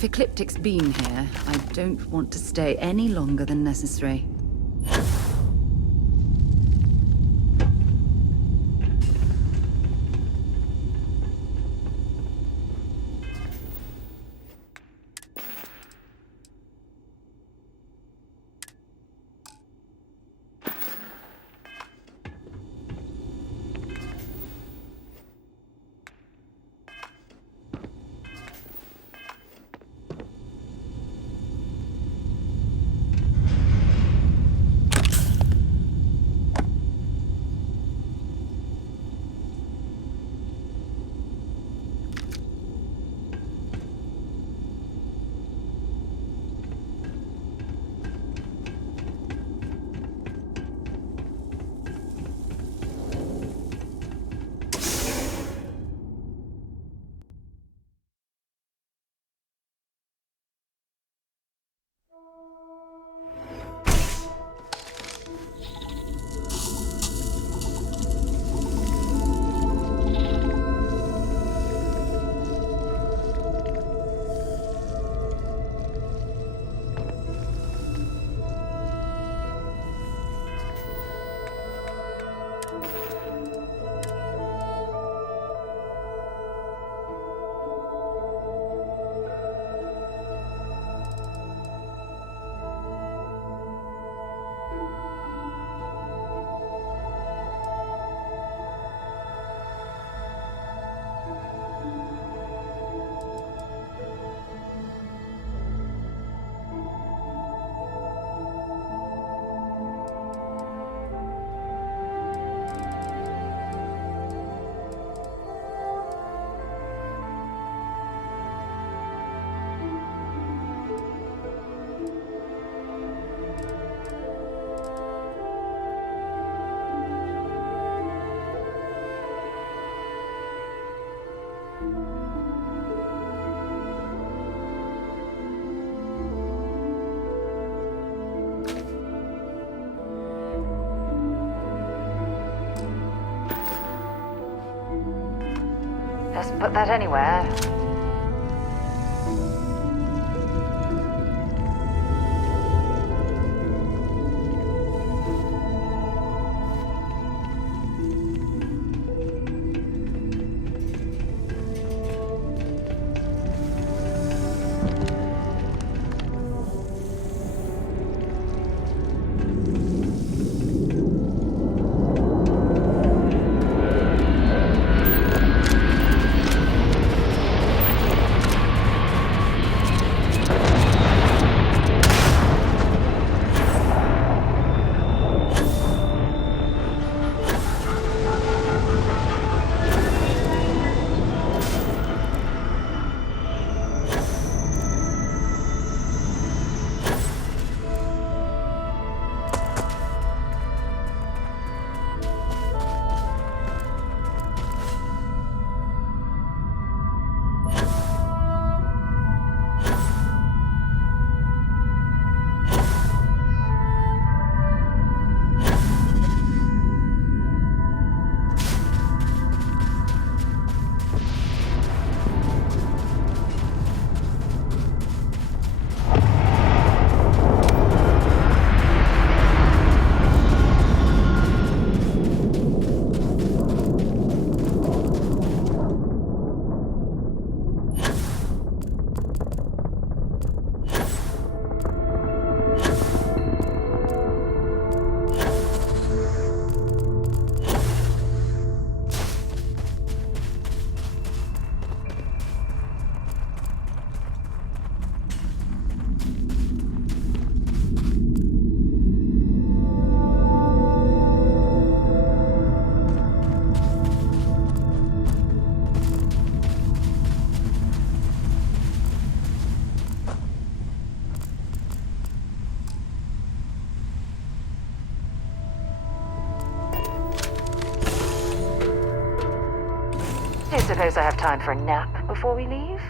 If Ecliptic's been here, I don't want to stay any longer than necessary. Let's put that anywhere. Do you suppose I have time for a nap before we leave?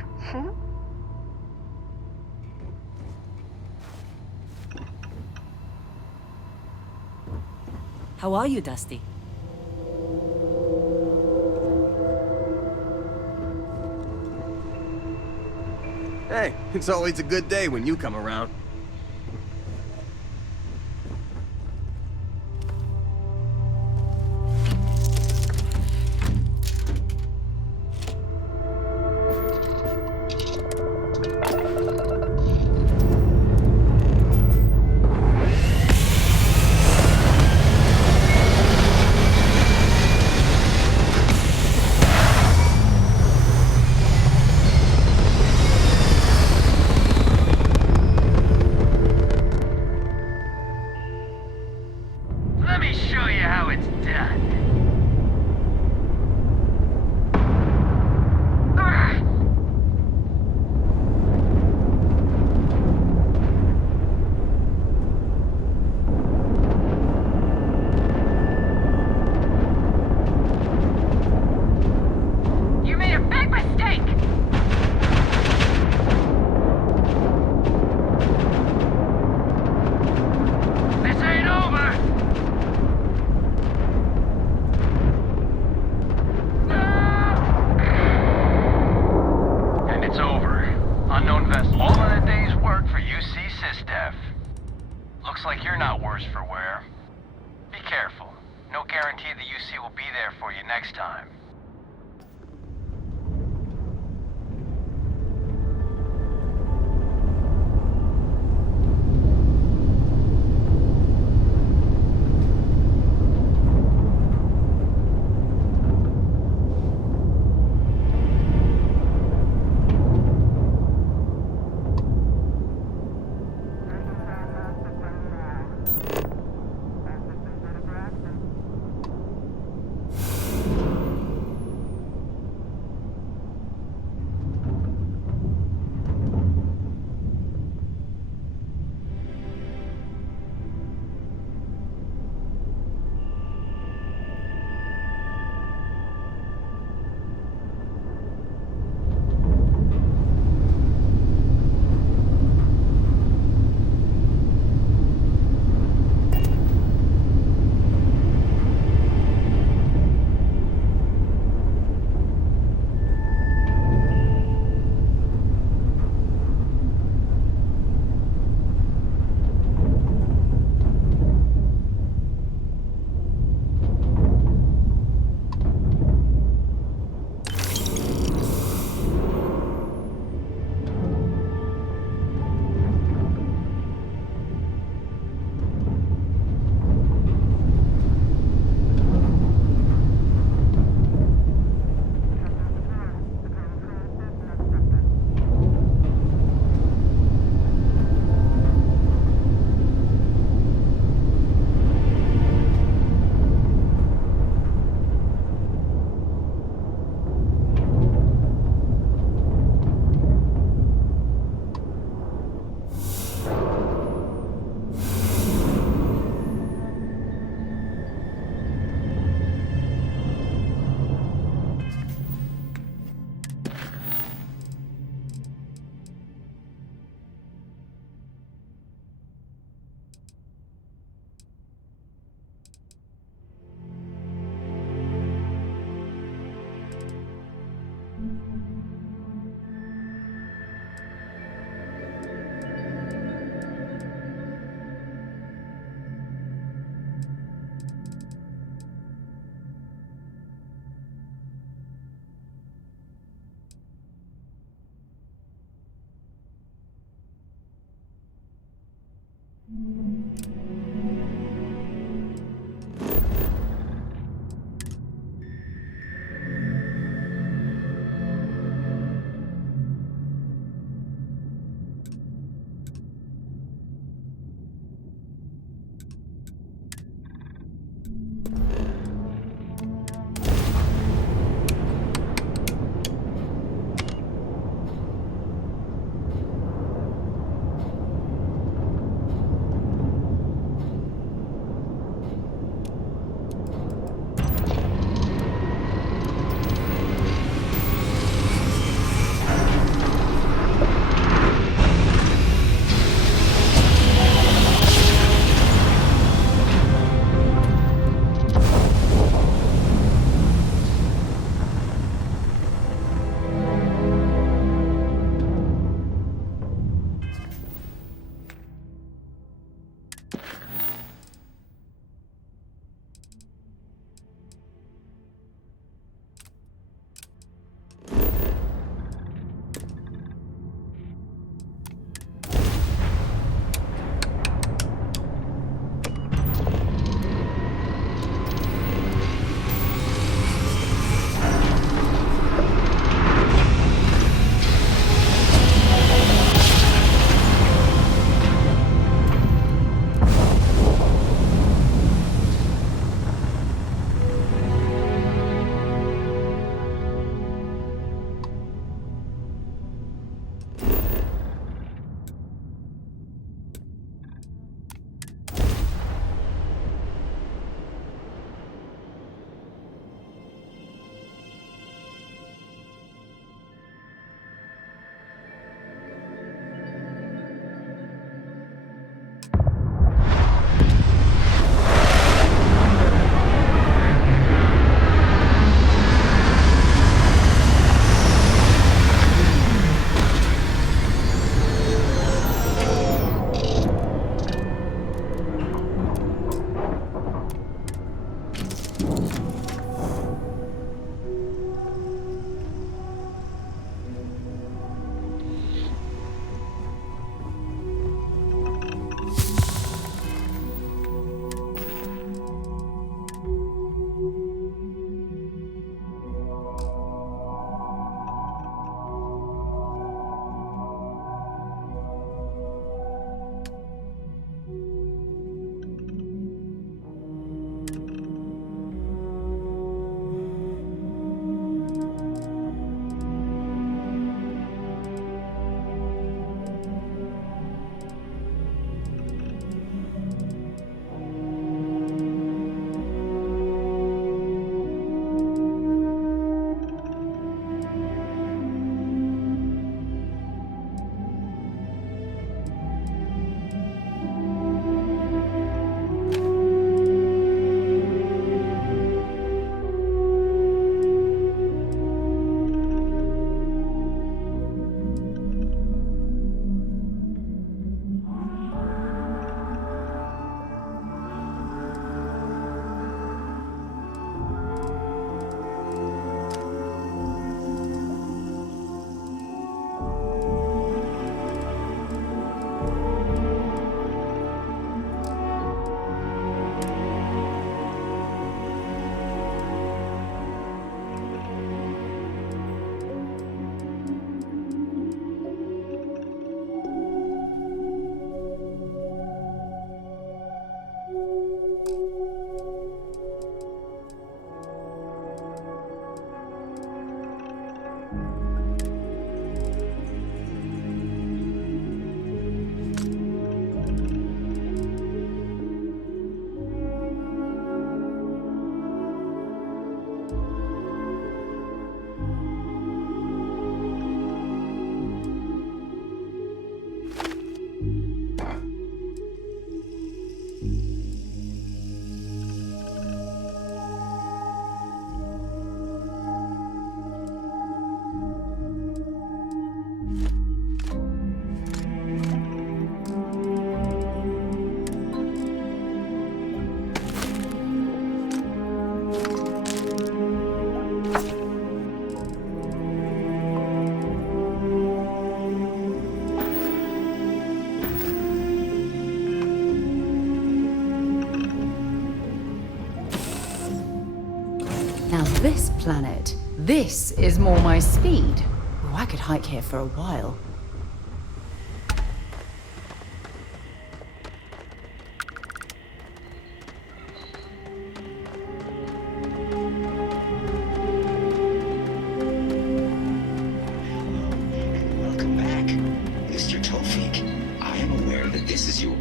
How are you, Dusty? Hey, it's always a good day when you come around. Let me show you how it's done. You made a big mistake! This ain't over! And it's over. Unknown vessel. All in a day's work for UC SysDef. Looks like you're not worse for wear. Be careful. No guarantee the UC will be there for you next time. Now this planet, this is more my speed. Oh, I could hike here for a while. Welcome back, Mr. Tofik. I am aware that this is your...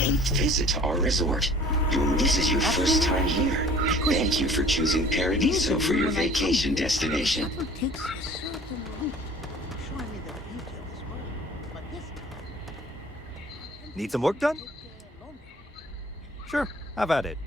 Eighth visit to our resort. This is your first time here. Thank you for choosing Paradiso for your vacation destination. Need some work done? Sure, have at it.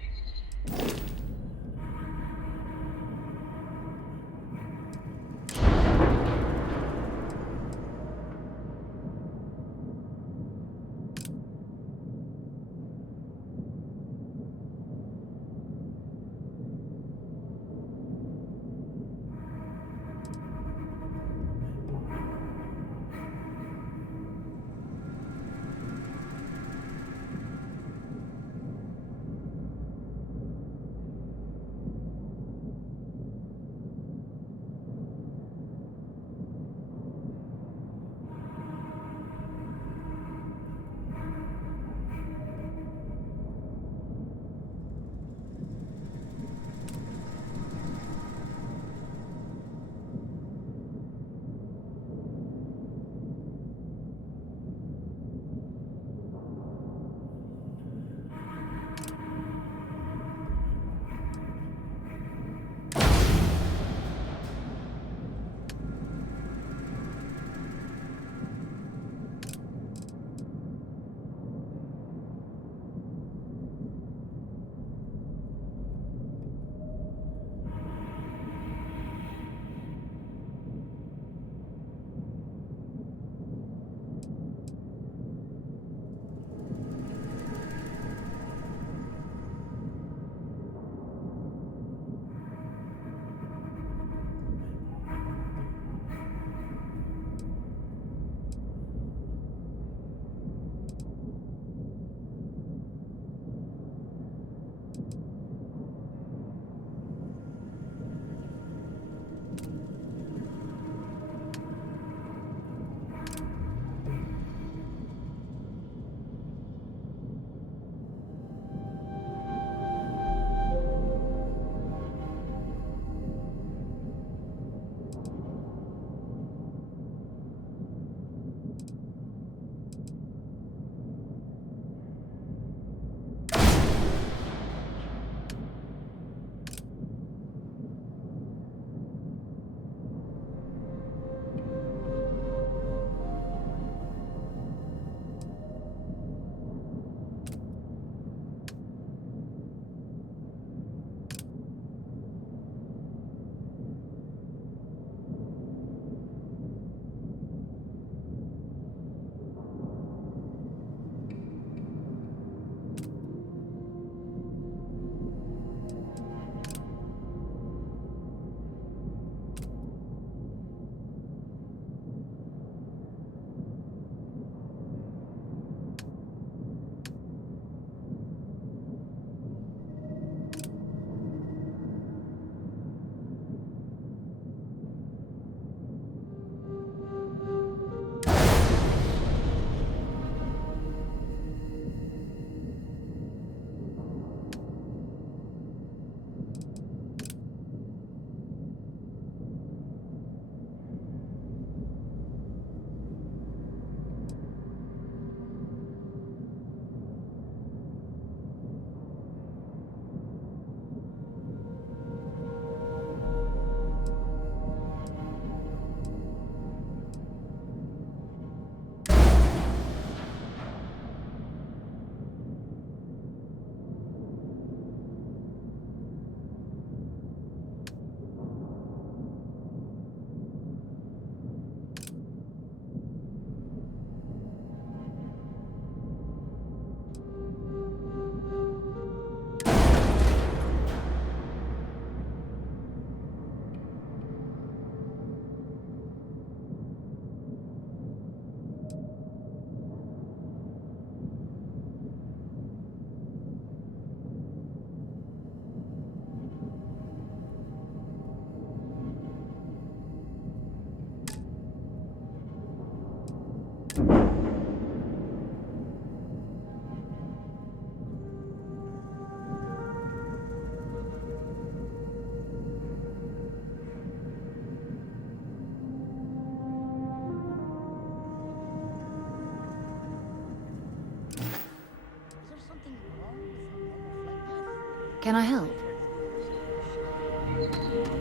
Can I help?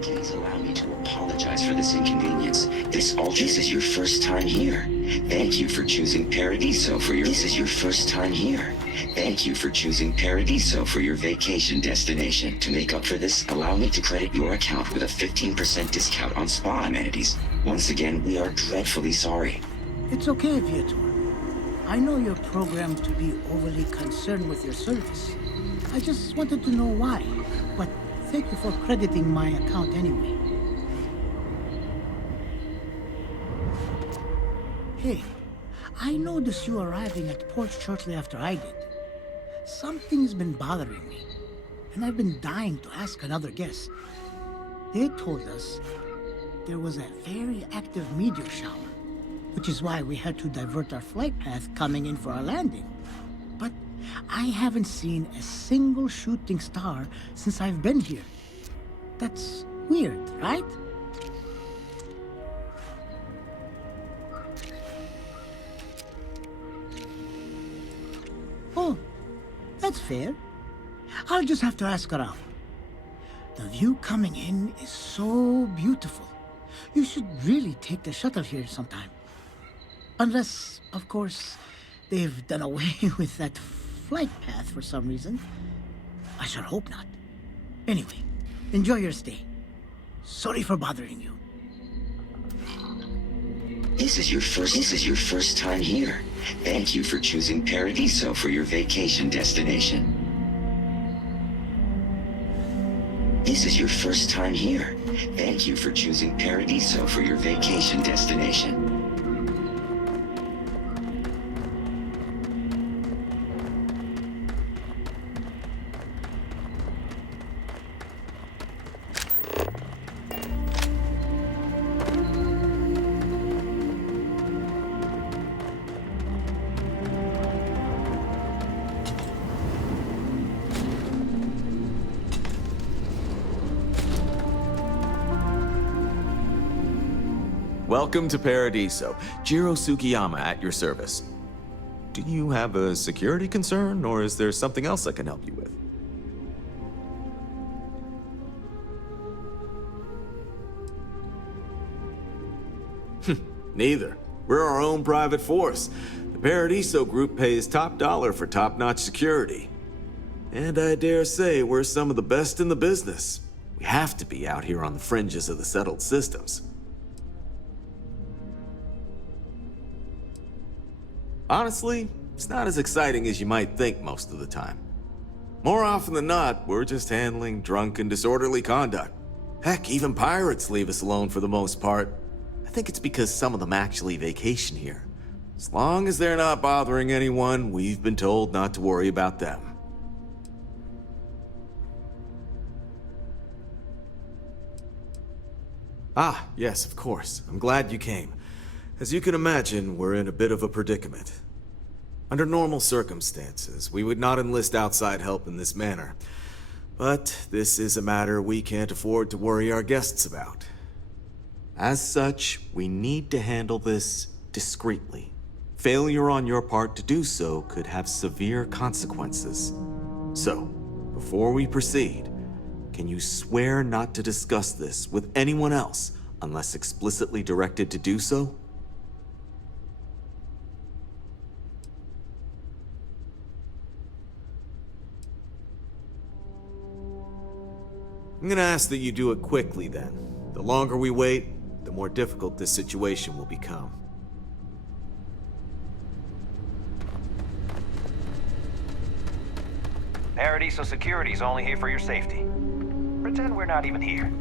Please allow me to apologize for this inconvenience. This is your first time here. Thank you for choosing Paradiso for your... This is your first time here. Thank you for choosing Paradiso for your vacation destination. To make up for this, allow me to credit your account with a 15% discount on spa amenities. Once again, we are dreadfully sorry. It's okay, Viator. I know you're programmed to be overly concerned with your service. I just wanted to know why, but thank you for crediting my account anyway. Hey, I noticed you arriving at port shortly after I did. Something's been bothering me, and I've been dying to ask another guest. They told us there was a very active meteor shower, which is why we had to divert our flight path coming in for our landing. But I haven't seen a single shooting star since I've been here. That's weird, right? Oh, that's fair. I'll just have to ask around. The view coming in is so beautiful. You should really take the shuttle here sometime. Unless, of course, they've done away with that flight path for some reason. I sure hope not. Anyway, enjoy your stay. Sorry for bothering you. This is your first time here. Thank you for choosing Paradiso for your vacation destination. This is your first time here. Thank you for choosing Paradiso for your vacation destination. Welcome to Paradiso. Jiro Sukiyama at your service. Do you have a security concern, or is there something else I can help you with? Neither. We're our own private force. The Paradiso group pays top dollar for top-notch security. And I dare say we're some of the best in the business. We have to be out here on the fringes of the settled systems. Honestly, it's not as exciting as you might think most of the time. More often than not, we're just handling drunk and disorderly conduct. Heck, even pirates leave us alone for the most part. I think it's because some of them actually vacation here. As long as they're not bothering anyone, we've been told not to worry about them. Ah, yes, of course. I'm glad you came. As you can imagine, we're in a bit of a predicament. Under normal circumstances, we would not enlist outside help in this manner. But this is a matter we can't afford to worry our guests about. As such, we need to handle this discreetly. Failure on your part to do so could have severe consequences. So, before we proceed, can you swear not to discuss this with anyone else unless explicitly directed to do so? I'm gonna ask that you do it quickly then. The longer we wait, the more difficult this situation will become. Paradiso Security's only here for your safety. Pretend we're not even here.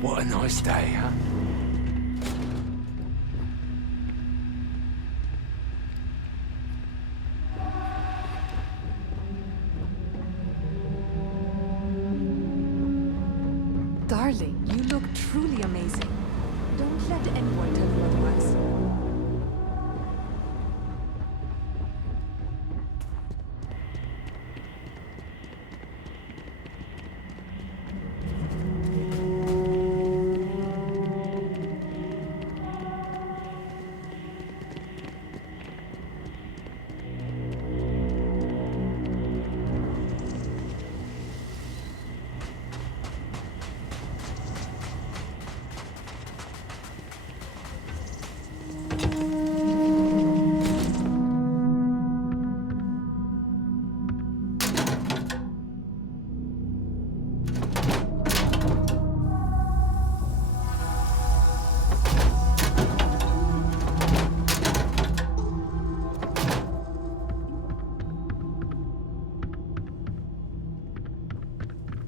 What a nice day, huh? Darling, you look truly amazing. Don't let anyone tell you otherwise.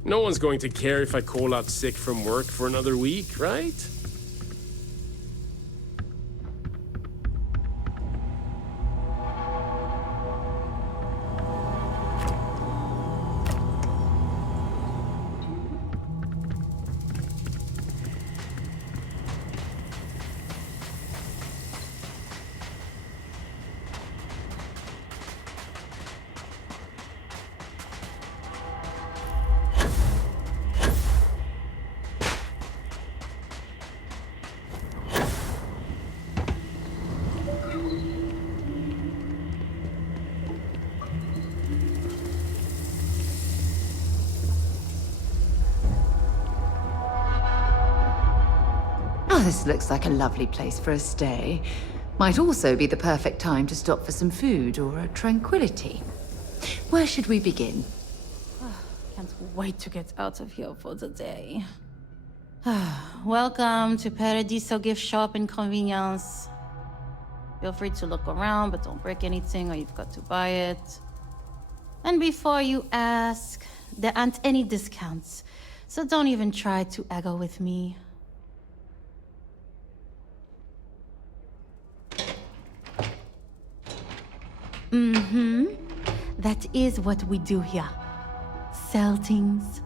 No one's going to care if I call out sick from work for another week, right? Oh, this looks like a lovely place for a stay. Might also be the perfect time to stop for some food or a tranquility. Where should we begin? Can't wait to get out of here for the day. Welcome to Paradiso Gift Shop and Convenience. Feel free to look around, but don't break anything or you've got to buy it. And before you ask, there aren't any discounts, so don't even try to haggle with me. That is what we do here. Sell things.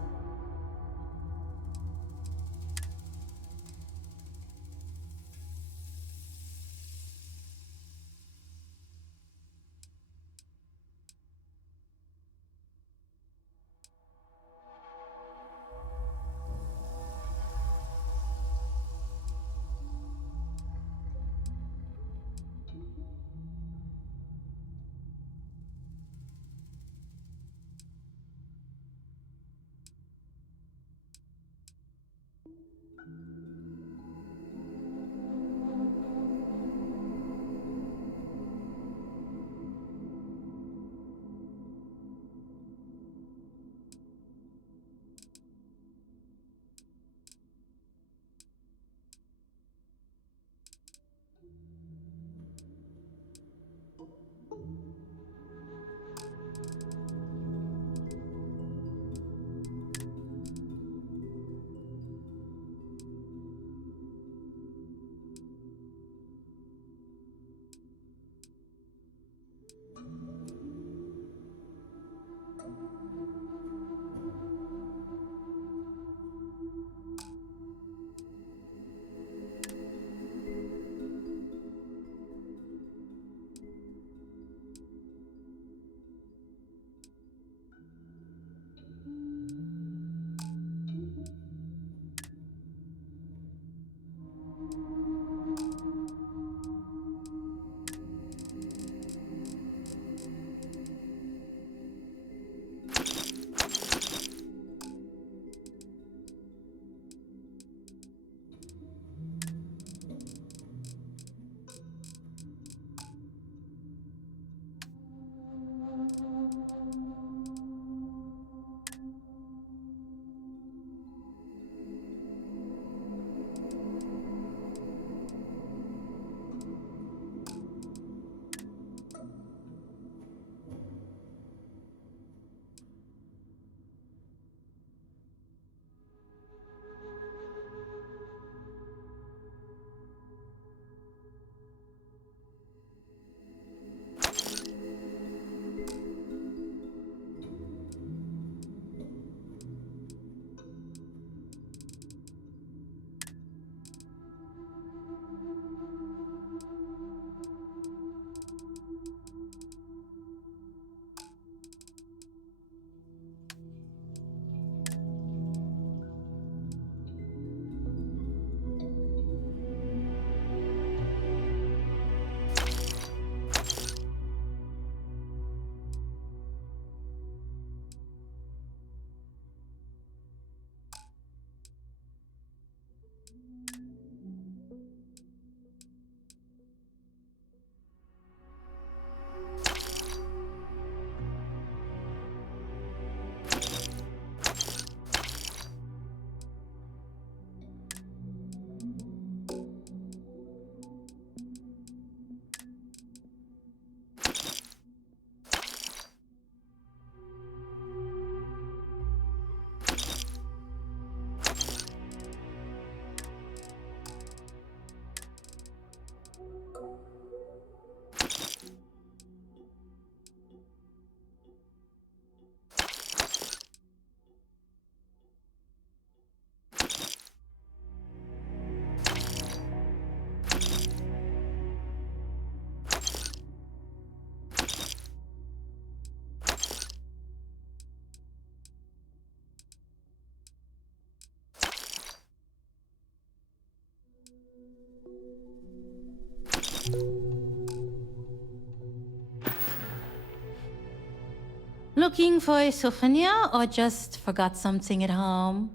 Looking for a souvenir or just forgot something at home?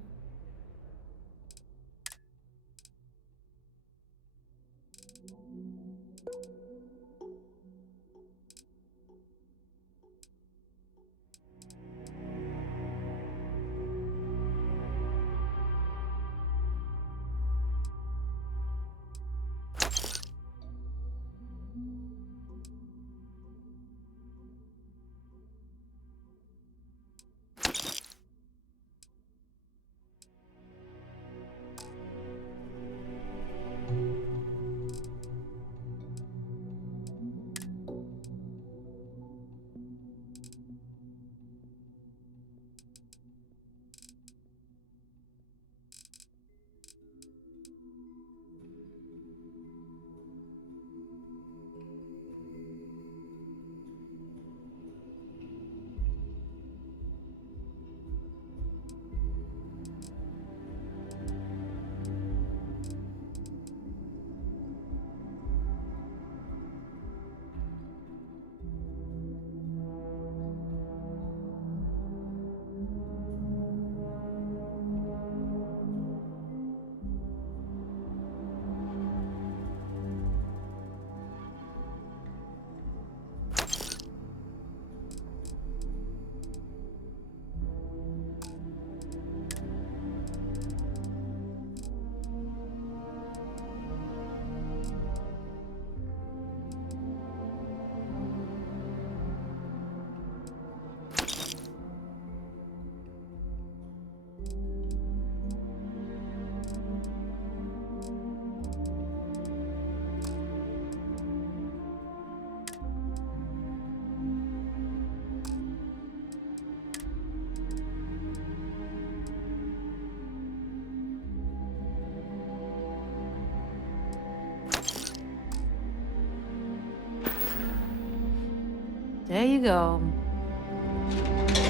There you go.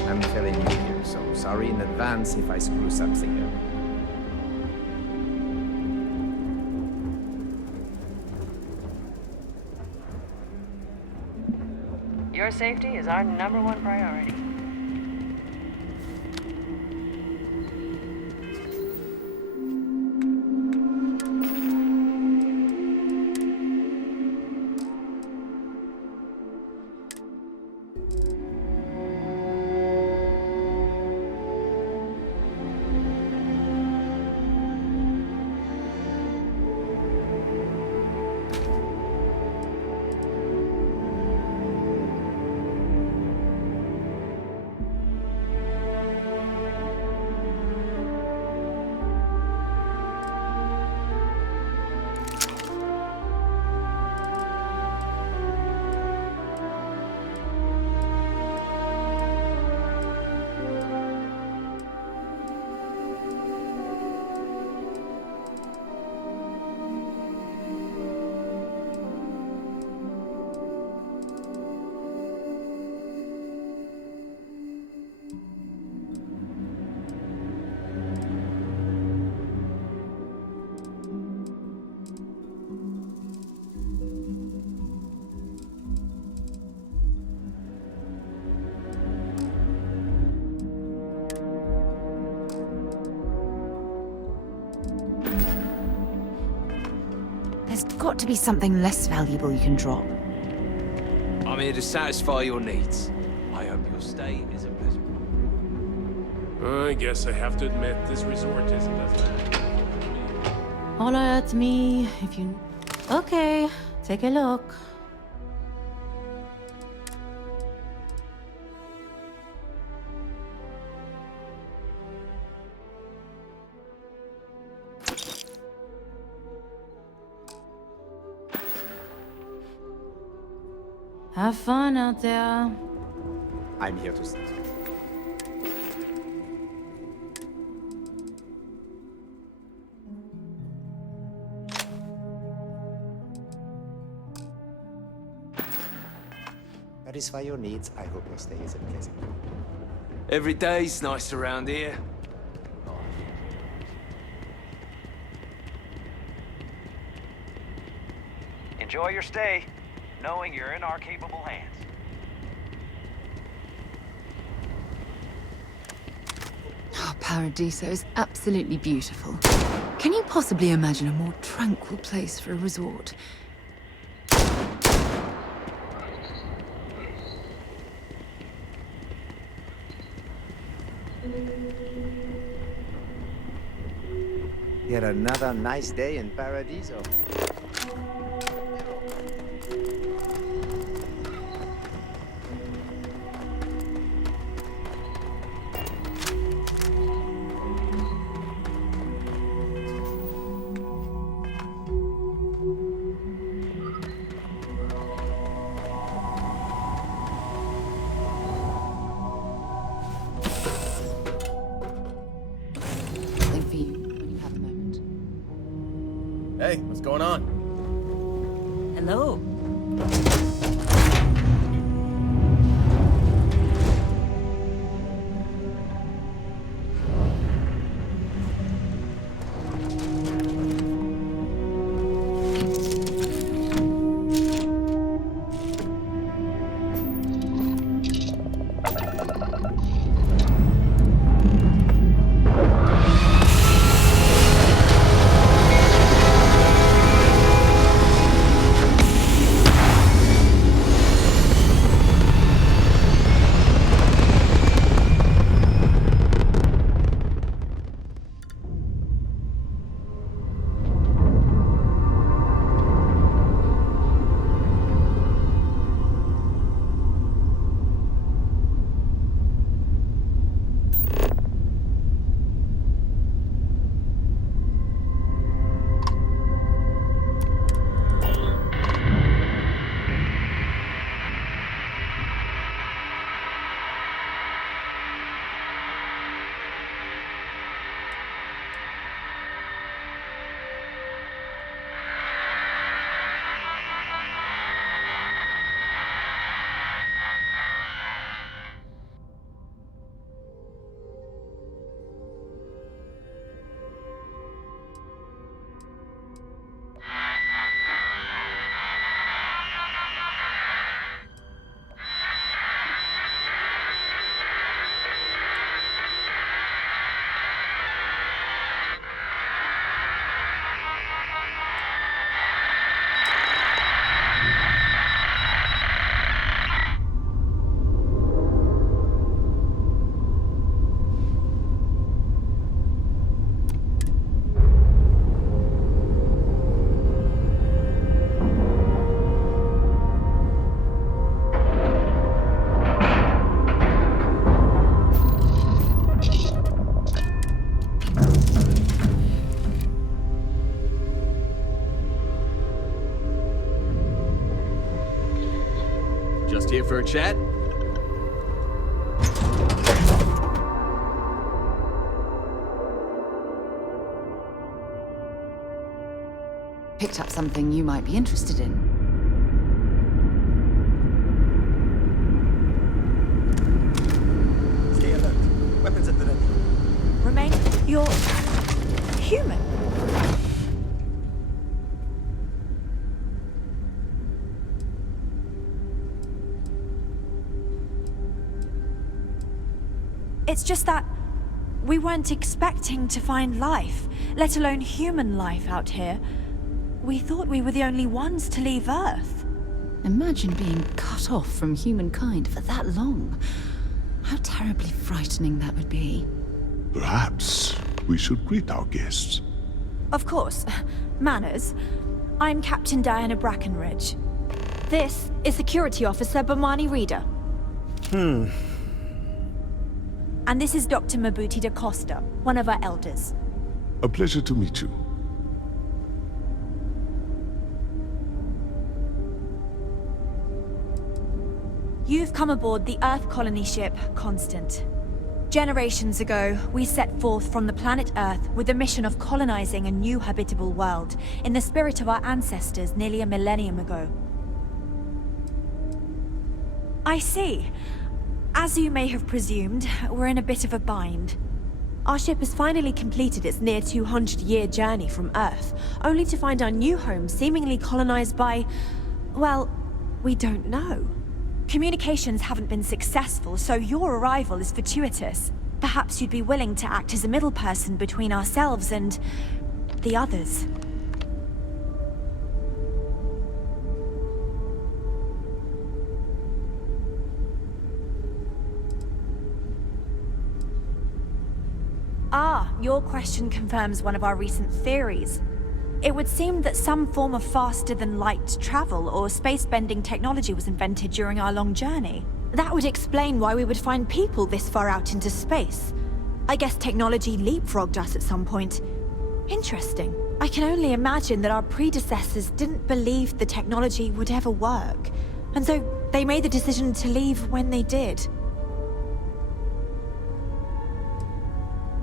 I'm fairly new here, so sorry in advance if I screw something up. Your safety is our #1 priority. There's got to be something less valuable you can drop. I'm here to satisfy your needs. I hope your stay is a pleasant one. I guess I have to admit this resort isn't as bad. Holler at me if you... Okay, take a look. Have fun out there. I'm here to stay. Satisfy your needs. I hope your stay is a pleasant one. Every day's nice around here. Enjoy your stay, knowing you're in our capable hands. Oh, Paradiso is absolutely beautiful. Can you possibly imagine a more tranquil place for a resort? Yet another nice day in Paradiso. Something for you when you have a moment. Hey, what's going on? Hello. Just here for a chat? Picked up something you might be interested in. Stay alert. Weapons at the ready. Remain. You're human. It's just that we weren't expecting to find life, let alone human life out here. We thought we were the only ones to leave Earth. Imagine being cut off from humankind for that long. How terribly frightening that would be. Perhaps we should greet our guests. Of course. Manners. I'm Captain Diana Brackenridge. This is Security Officer Bomani Reader. And this is Dr. Mabuti da Costa, one of our elders. A pleasure to meet you. You've come aboard the Earth colony ship, Constant. Generations ago, we set forth from the planet Earth with the mission of colonizing a new habitable world, in the spirit of our ancestors nearly a millennium ago. I see. As you may have presumed, we're in a bit of a bind. Our ship has finally completed its near 200-year journey from Earth, only to find our new home seemingly colonized by... well, we don't know. Communications haven't been successful, so your arrival is fortuitous. Perhaps you'd be willing to act as a middle person between ourselves and... the others. Ah, your question confirms one of our recent theories. It would seem that some form of faster-than-light travel or space-bending technology was invented during our long journey. That would explain why we would find people this far out into space. I guess technology leapfrogged us at some point. Interesting. I can only imagine that our predecessors didn't believe the technology would ever work, and so they made the decision to leave when they did.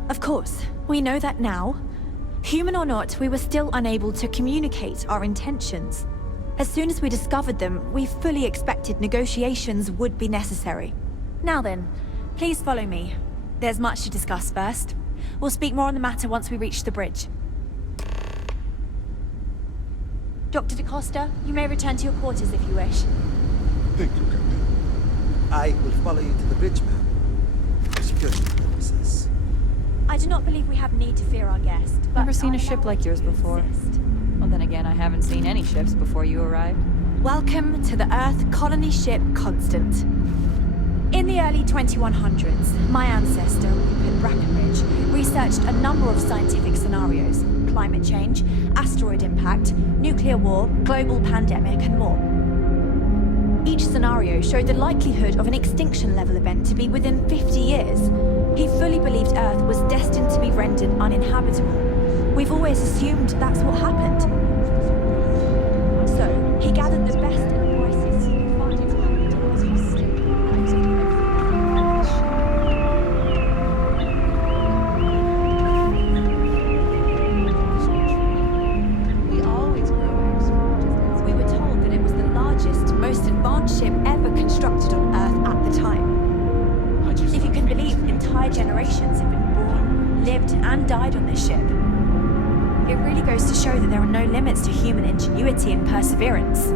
Of course, we know that now. Human or not, we were still unable to communicate our intentions. As soon as we discovered them, we fully expected negotiations would be necessary. Now then, please follow me. There's much to discuss first. We'll speak more on the matter once we reach the bridge. Dr. DaCosta, you may return to your quarters if you wish. Thank you, Captain. I will follow you to the bridge, ma'am. For security purposes. I do not believe we have need to fear our guest, but... Never seen a ship like yours before. Well, then again, I haven't seen any ships before you arrived. Welcome to the Earth colony ship Constant. In the early 2100s, my ancestor, Rupert Brackenridge, researched a number of scientific scenarios: climate change, asteroid impact, nuclear war, global pandemic, and more. Each scenario showed the likelihood of an extinction-level event to be within 50 years. He fully believed Earth was destined to be rendered uninhabitable. We've always assumed that's what happened. So, he gathered the best advices he could find to We were told that it was the largest, most advanced ship ever constructed on Earth at the time. If you can believe, entire generations have been born, lived, and died on this ship. It really goes to show that there are no limits to human ingenuity and perseverance.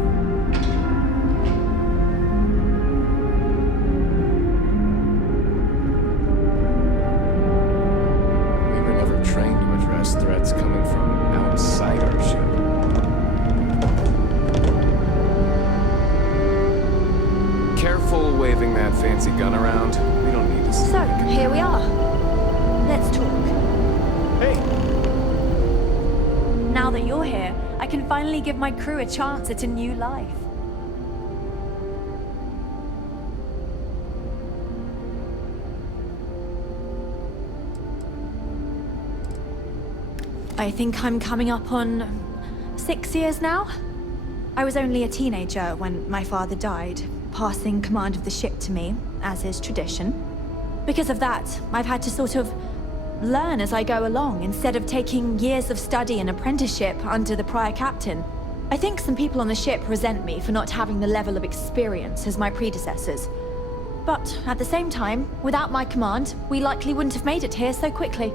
We were never trained to address threats coming from outside our ship. Careful waving that fancy gun around. We don't need to see. So, here we are. Let's talk. Hey! Now that you're here, I can finally give my crew a chance at a new life. I think I'm coming up on 6 years now. I was only a teenager when my father died, passing command of the ship to me, as is tradition. Because of that, I've had to sort of learn as I go along, instead of taking years of study and apprenticeship under the prior captain. I think some people on the ship resent me for not having the level of experience as my predecessors. But at the same time, without my command, we likely wouldn't have made it here so quickly.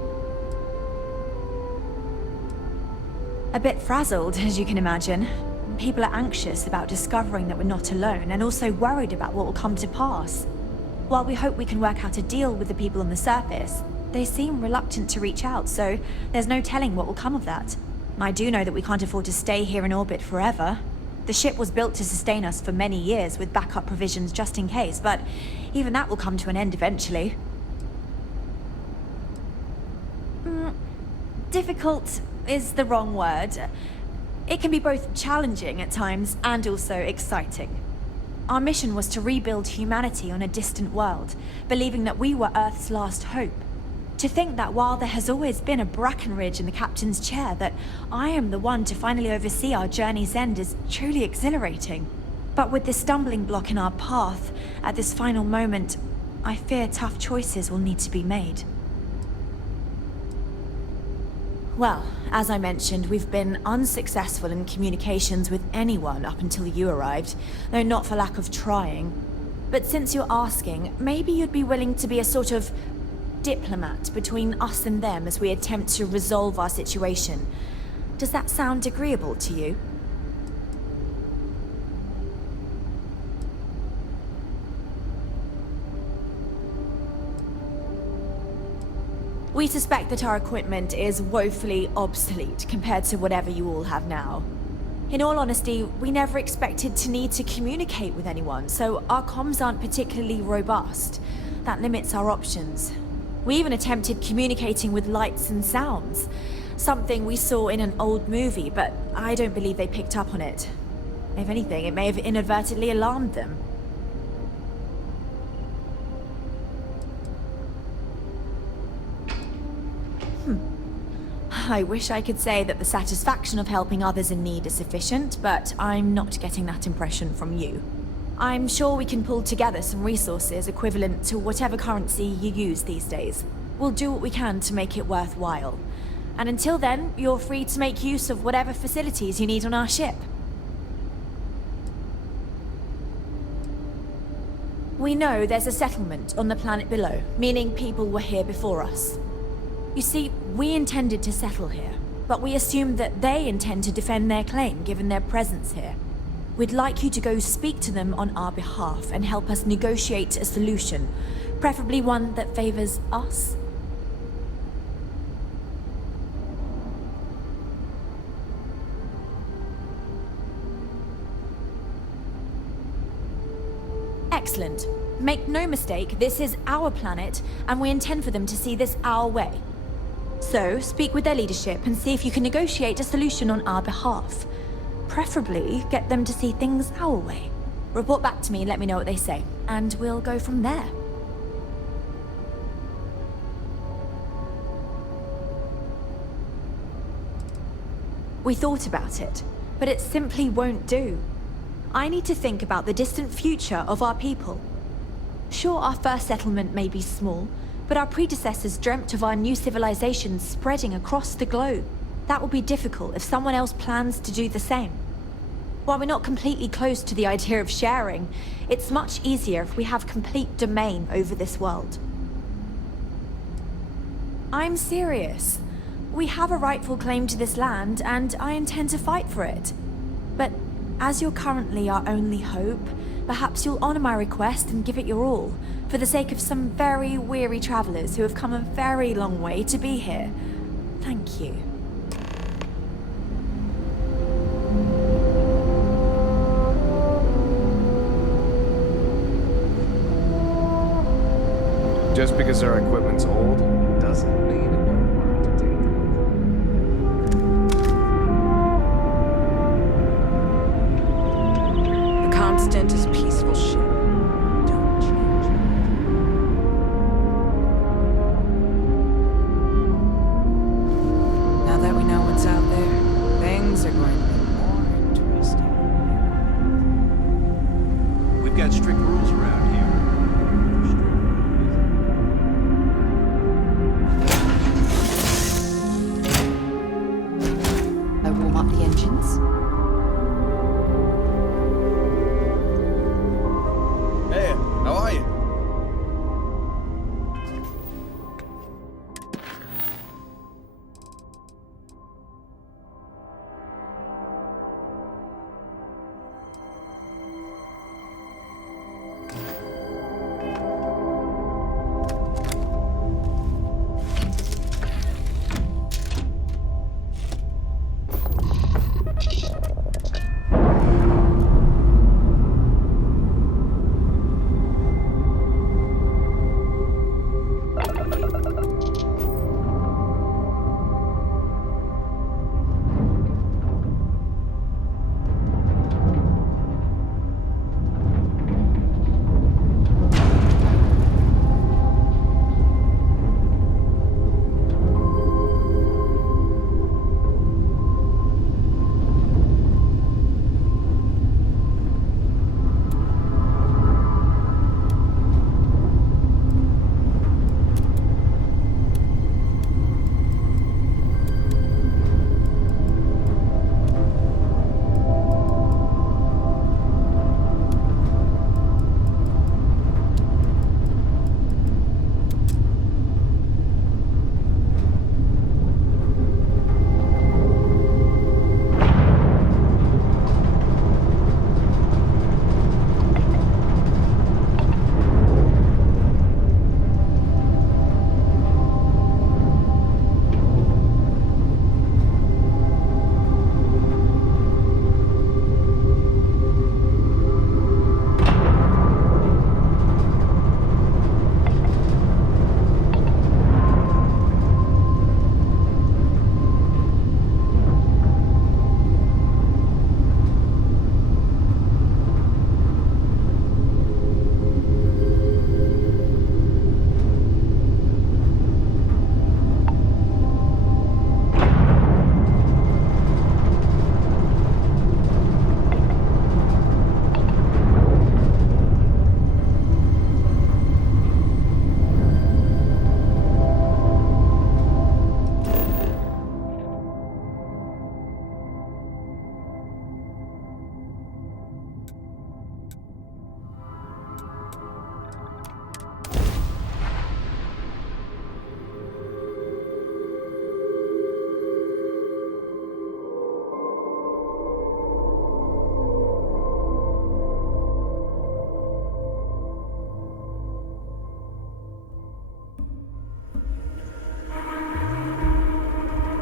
A bit frazzled, as you can imagine. People are anxious about discovering that we're not alone, and also worried about what will come to pass. While we hope we can work out a deal with the people on the surface, they seem reluctant to reach out, so there's no telling what will come of that. I do know that we can't afford to stay here in orbit forever. The ship was built to sustain us for many years with backup provisions just in case, but even that will come to an end eventually. Difficult is the wrong word. It can be both challenging at times and also exciting. Our mission was to rebuild humanity on a distant world, believing that we were Earth's last hope. To think that while there has always been a Brackenridge in the captain's chair, that I am the one to finally oversee our journey's end is truly exhilarating. But with this stumbling block in our path, at this final moment, I fear tough choices will need to be made. Well, as I mentioned, we've been unsuccessful in communications with anyone up until you arrived, though not for lack of trying. But since you're asking, maybe you'd be willing to be a sort of diplomat between us and them as we attempt to resolve our situation. Does that sound agreeable to you? We suspect that our equipment is woefully obsolete compared to whatever you all have now. In all honesty, we never expected to need to communicate with anyone, so our comms aren't particularly robust. That limits our options. We even attempted communicating with lights and sounds, something we saw in an old movie, but I don't believe they picked up on it. If anything, it may have inadvertently alarmed them. I wish I could say that the satisfaction of helping others in need is sufficient, but I'm not getting that impression from you. I'm sure we can pull together some resources equivalent to whatever currency you use these days. We'll do what we can to make it worthwhile. And until then, you're free to make use of whatever facilities you need on our ship. We know there's a settlement on the planet below, meaning people were here before us. You see, we intended to settle here, but we assumed that they intend to defend their claim given their presence here. We'd like you to go speak to them on our behalf and help us negotiate a solution, preferably one that favors us. Excellent. Make no mistake, this is our planet, and we intend for them to see this our way. So, speak with their leadership and see if you can negotiate a solution on our behalf. Preferably, get them to see things our way. Report back to me and let me know what they say, and we'll go from there. We thought about it, but it simply won't do. I need to think about the distant future of our people. Sure, our first settlement may be small, but our predecessors dreamt of our new civilization spreading across the globe. That will be difficult if someone else plans to do the same. While we're not completely close to the idea of sharing, it's much easier if we have complete domain over this world. I'm serious. We have a rightful claim to this land, and I intend to fight for it. But as you're currently our only hope, perhaps you'll honor my request and give it your all, for the sake of some very weary travelers who have come a very long way to be here. Thank you. Just because our equipment's old, doesn't mean it won't work to take The Constant is a peaceful ship. Don't change it. Now that we know what's out there, things are going to be more interesting. We've got strict rules around here. I warm up the engines. Hey, how are you?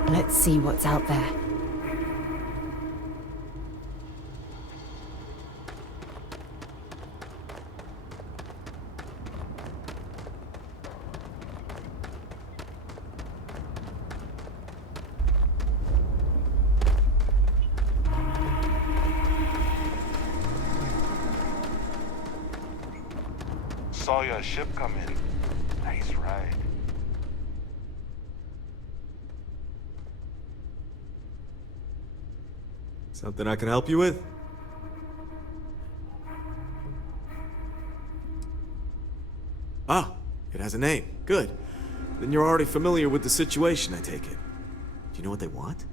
Let's see what's out there. Saw your ship come in. Nice ride. Something I can help you with? Ah, it has a name. Good. Then you're already familiar with the situation, I take it. Do you know what they want?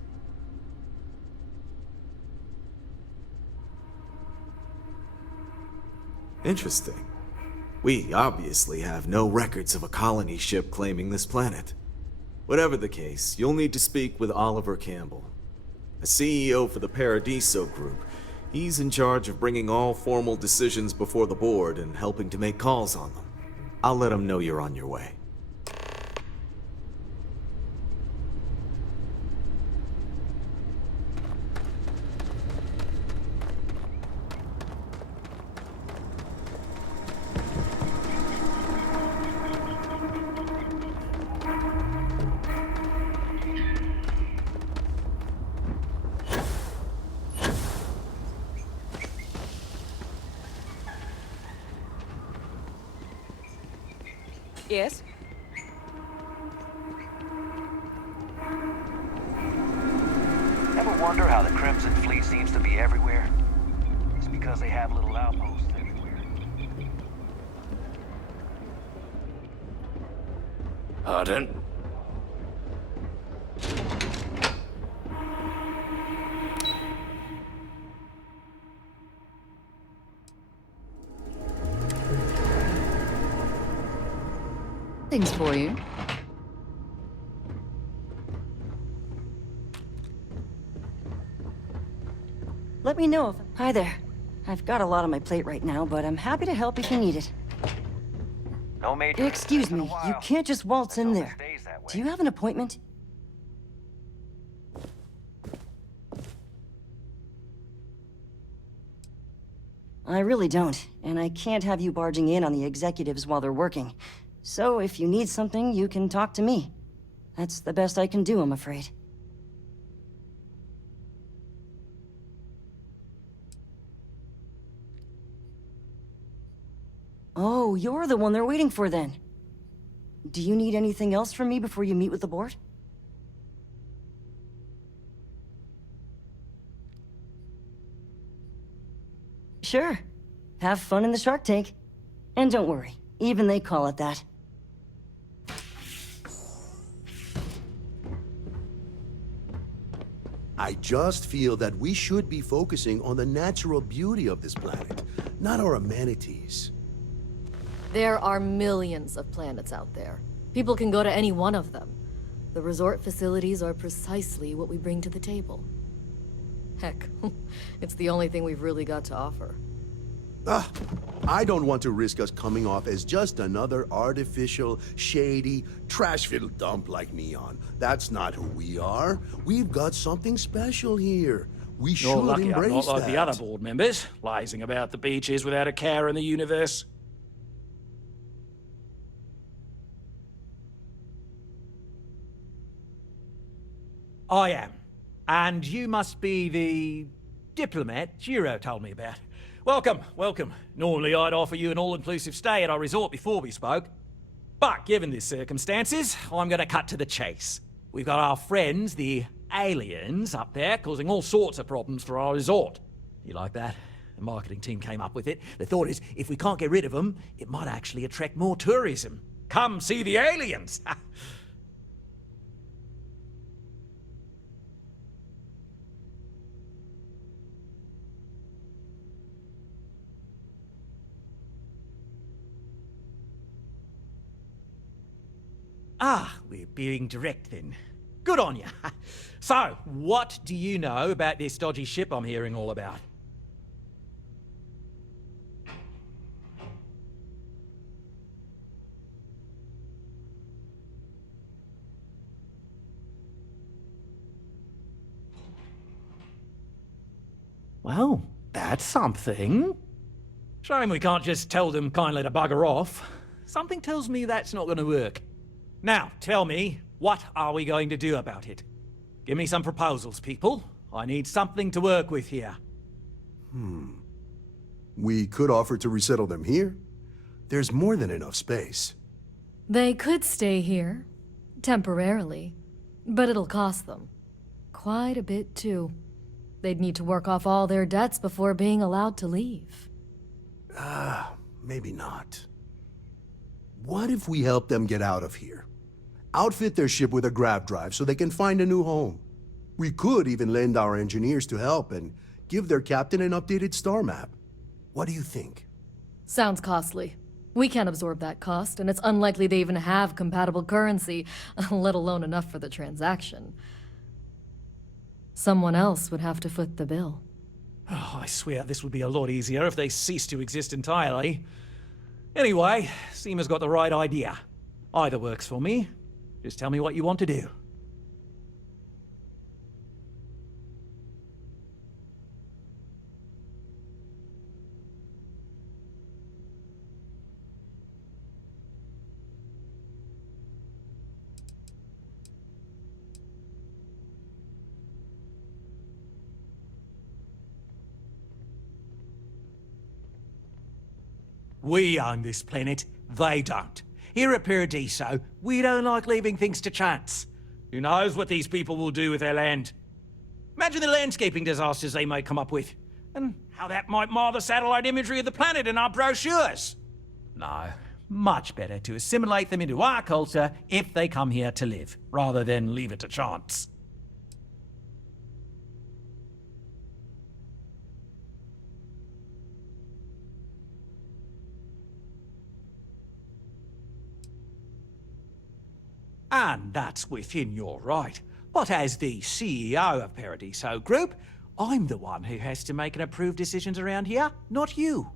Interesting. We obviously have no records of a colony ship claiming this planet. Whatever the case, you'll need to speak with Oliver Campbell, a CEO for the Paradiso Group. He's in charge of bringing all formal decisions before the board and helping to make calls on them. I'll let him know you're on your way. Yes? Ever wonder how the Crimson Fleet seems to be everywhere? It's because they have little outposts everywhere. Pardon? Things for you. Let me know if... Hi there. I've got a lot on my plate right now, but I'm happy to help if you need it. No major... Excuse me, you can't just waltz in there. Do you have an appointment? I really don't, and I can't have you barging in on the executives while they're working. So if you need something, you can talk to me. That's the best I can do, I'm afraid. Oh, you're the one they're waiting for then. Do you need anything else from me before you meet with the board? Sure. Have fun in the shark tank. And don't worry, even they call it that. I just feel that we should be focusing on the natural beauty of this planet, not our amenities. There are millions of planets out there. People can go to any one of them. The resort facilities are precisely what we bring to the table. Heck, it's the only thing we've really got to offer. Ah, I don't want to risk us coming off as just another artificial, shady, trash-filled dump like Neon. That's not who we are. We've got something special here. We should You're lucky embrace I'm not like that. the other board members, lazing about the beaches without a care in the universe. I am. And you must be the diplomat Jiro told me about. Welcome, welcome. Normally I'd offer you an all-inclusive stay at our resort before we spoke. But given the circumstances, I'm gonna cut to the chase. We've got our friends, the aliens, up there, causing all sorts of problems for our resort. You like that? The marketing team came up with it. The thought is, if we can't get rid of them, it might actually attract more tourism. Come see the aliens! Ah, we're being direct then. Good on you. So, what do you know about this dodgy ship I'm hearing all about? Well, that's something. Shame we can't just tell them kindly to bugger off. Something tells me that's not going to work. Now, tell me, what are we going to do about it? Give me some proposals, people. I need something to work with here. We could offer to resettle them here. There's more than enough space. They could stay here, temporarily, but it'll cost them. Quite a bit, too. They'd need to work off all their debts before being allowed to leave. Maybe not. What if we help them get out of here? Outfit their ship with a grav drive so they can find a new home. We could even lend our engineers to help and give their captain an updated star map. What do you think? Sounds costly. We can't absorb that cost, and it's unlikely they even have compatible currency, let alone enough for the transaction. Someone else would have to foot the bill. Oh, I swear this would be a lot easier if they ceased to exist entirely. Anyway, Seema's got the right idea. Either works for me. Just tell me what you want to do. We own this planet, they don't. Here at Paradiso, we don't like leaving things to chance. Who knows what these people will do with their land? Imagine the landscaping disasters they may come up with, and how that might mar the satellite imagery of the planet in our brochures. No, much better to assimilate them into our culture if they come here to live, rather than leave it to chance. And that's within your right. But as the CEO of Paradiso Group, I'm the one who has to make and approve decisions around here, not you.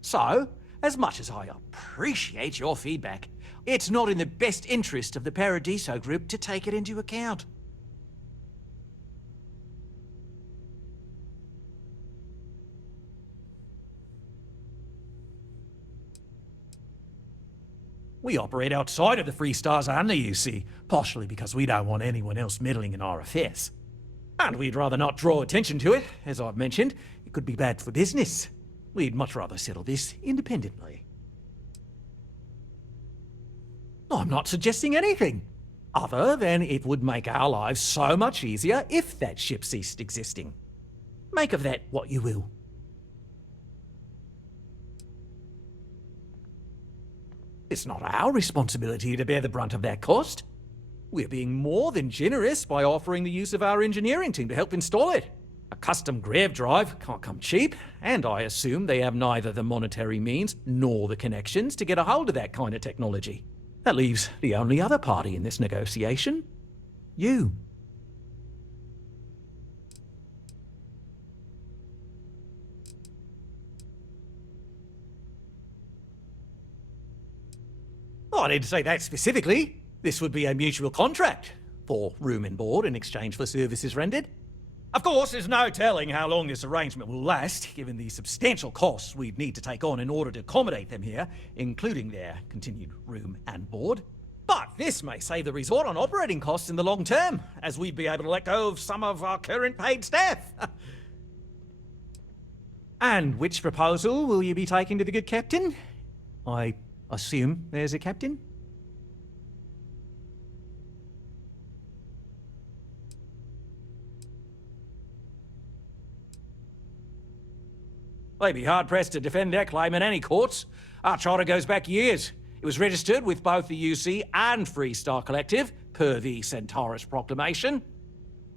So, as much as I appreciate your feedback, it's not in the best interest of the Paradiso Group to take it into account. We operate outside of the Free Stars only, you see, partially because we don't want anyone else meddling in our affairs. And we'd rather not draw attention to it. As I've mentioned, it could be bad for business. We'd much rather settle this independently. I'm not suggesting anything, other than it would make our lives so much easier if that ship ceased existing. Make of that what you will. It's not our responsibility to bear the brunt of that cost. We're being more than generous by offering the use of our engineering team to help install it. A custom grav drive can't come cheap, and I assume they have neither the monetary means nor the connections to get a hold of that kind of technology. That leaves the only other party in this negotiation. You. I didn't say that specifically. This would be a mutual contract for room and board in exchange for services rendered. Of course, there's no telling how long this arrangement will last, given the substantial costs we'd need to take on in order to accommodate them here, including their continued room and board. But this may save the resort on operating costs in the long term, as we'd be able to let go of some of our current paid staff. And which proposal will you be taking to the good captain? I assume there's a captain? They'd be hard-pressed to defend their claim in any courts. Our charter goes back years. It was registered with both the UC and Free Star Collective, per the Centaurus Proclamation.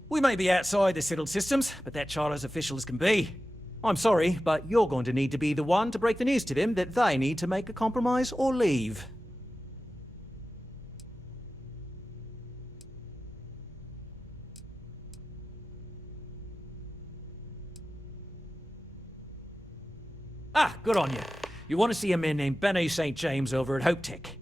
We may be outside the settled systems, but that charter's official as can be. I'm sorry, but you're going to need to be the one to break the news to them that they need to make a compromise or leave. Ah, good on you. You want to see a man named Benny St. James over at Hope Tech.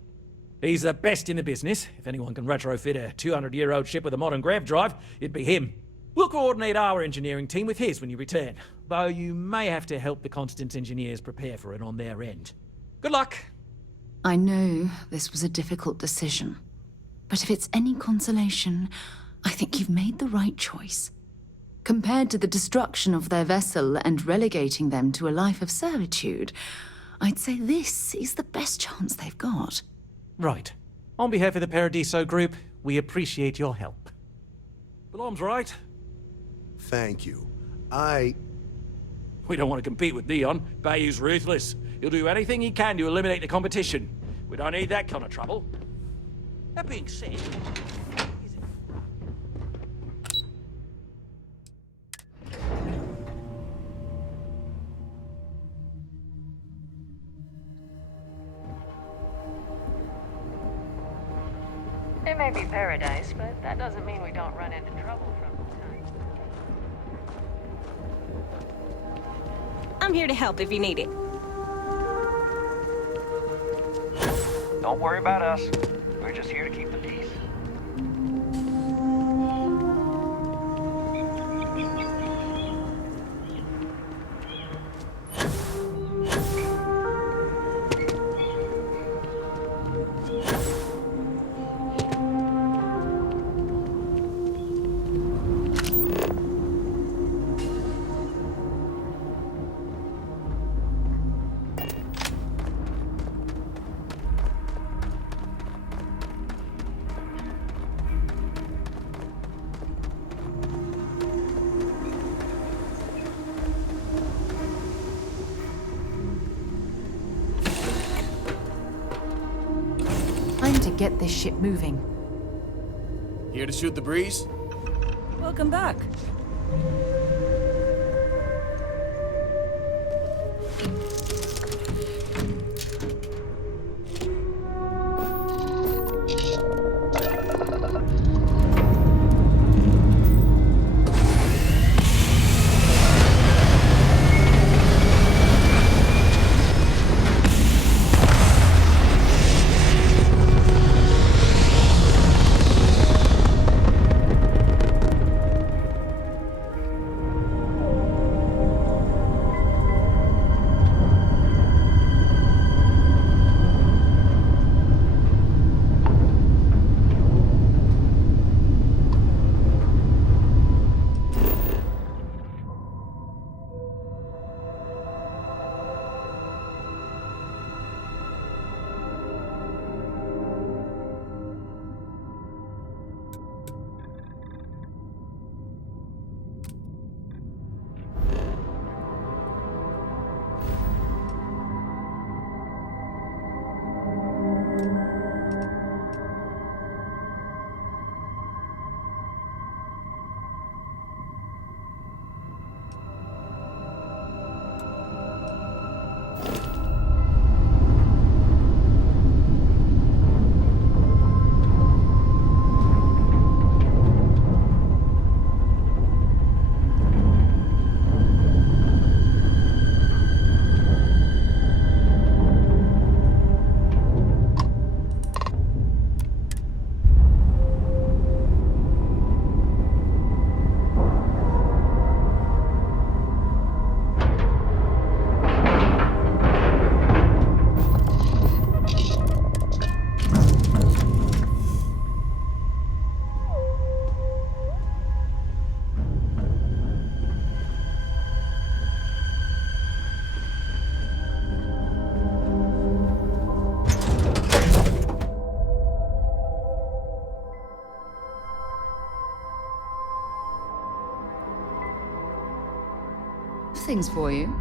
He's the best in the business. If anyone can retrofit a 200-year-old ship with a modern grav drive, it'd be him. We'll coordinate our engineering team with his when you return, though you may have to help the Constant engineers prepare for it on their end. Good luck. I know this was a difficult decision, but if it's any consolation, I think you've made the right choice. Compared to the destruction of their vessel and relegating them to a life of servitude, I'd say this is the best chance they've got. Right. On behalf of the Paradiso Group, we appreciate your help. Belom's right. Thank you. We don't want to compete with Neon. Bayou's ruthless. He'll do anything he can to eliminate the competition. We don't need that kind of trouble. That being said... It may be paradise, but that doesn't mean we don't run into trouble from time. I'm here to help if you need it. Don't worry about us. We're just here to keep the peace. Time to get this ship moving. Here to shoot the breeze? Welcome back. Things for you.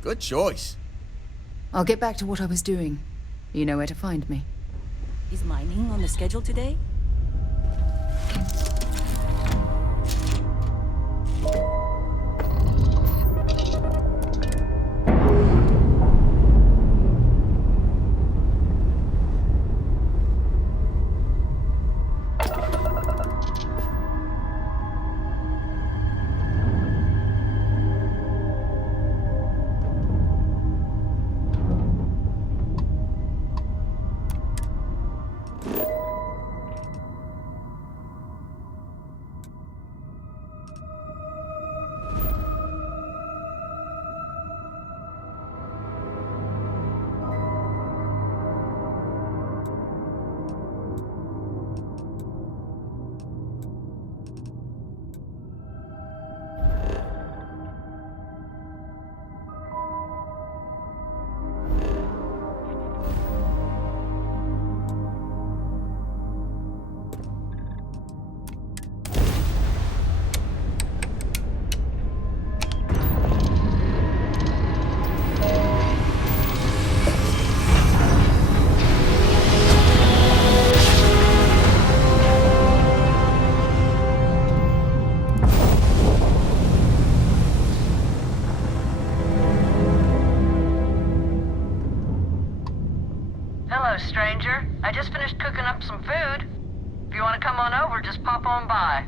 Good choice. I'll get back to what I was doing. You know where to find me. Is mining on the schedule today? Hello, stranger. I just finished cooking up some food. If you want to come on over, just pop on by.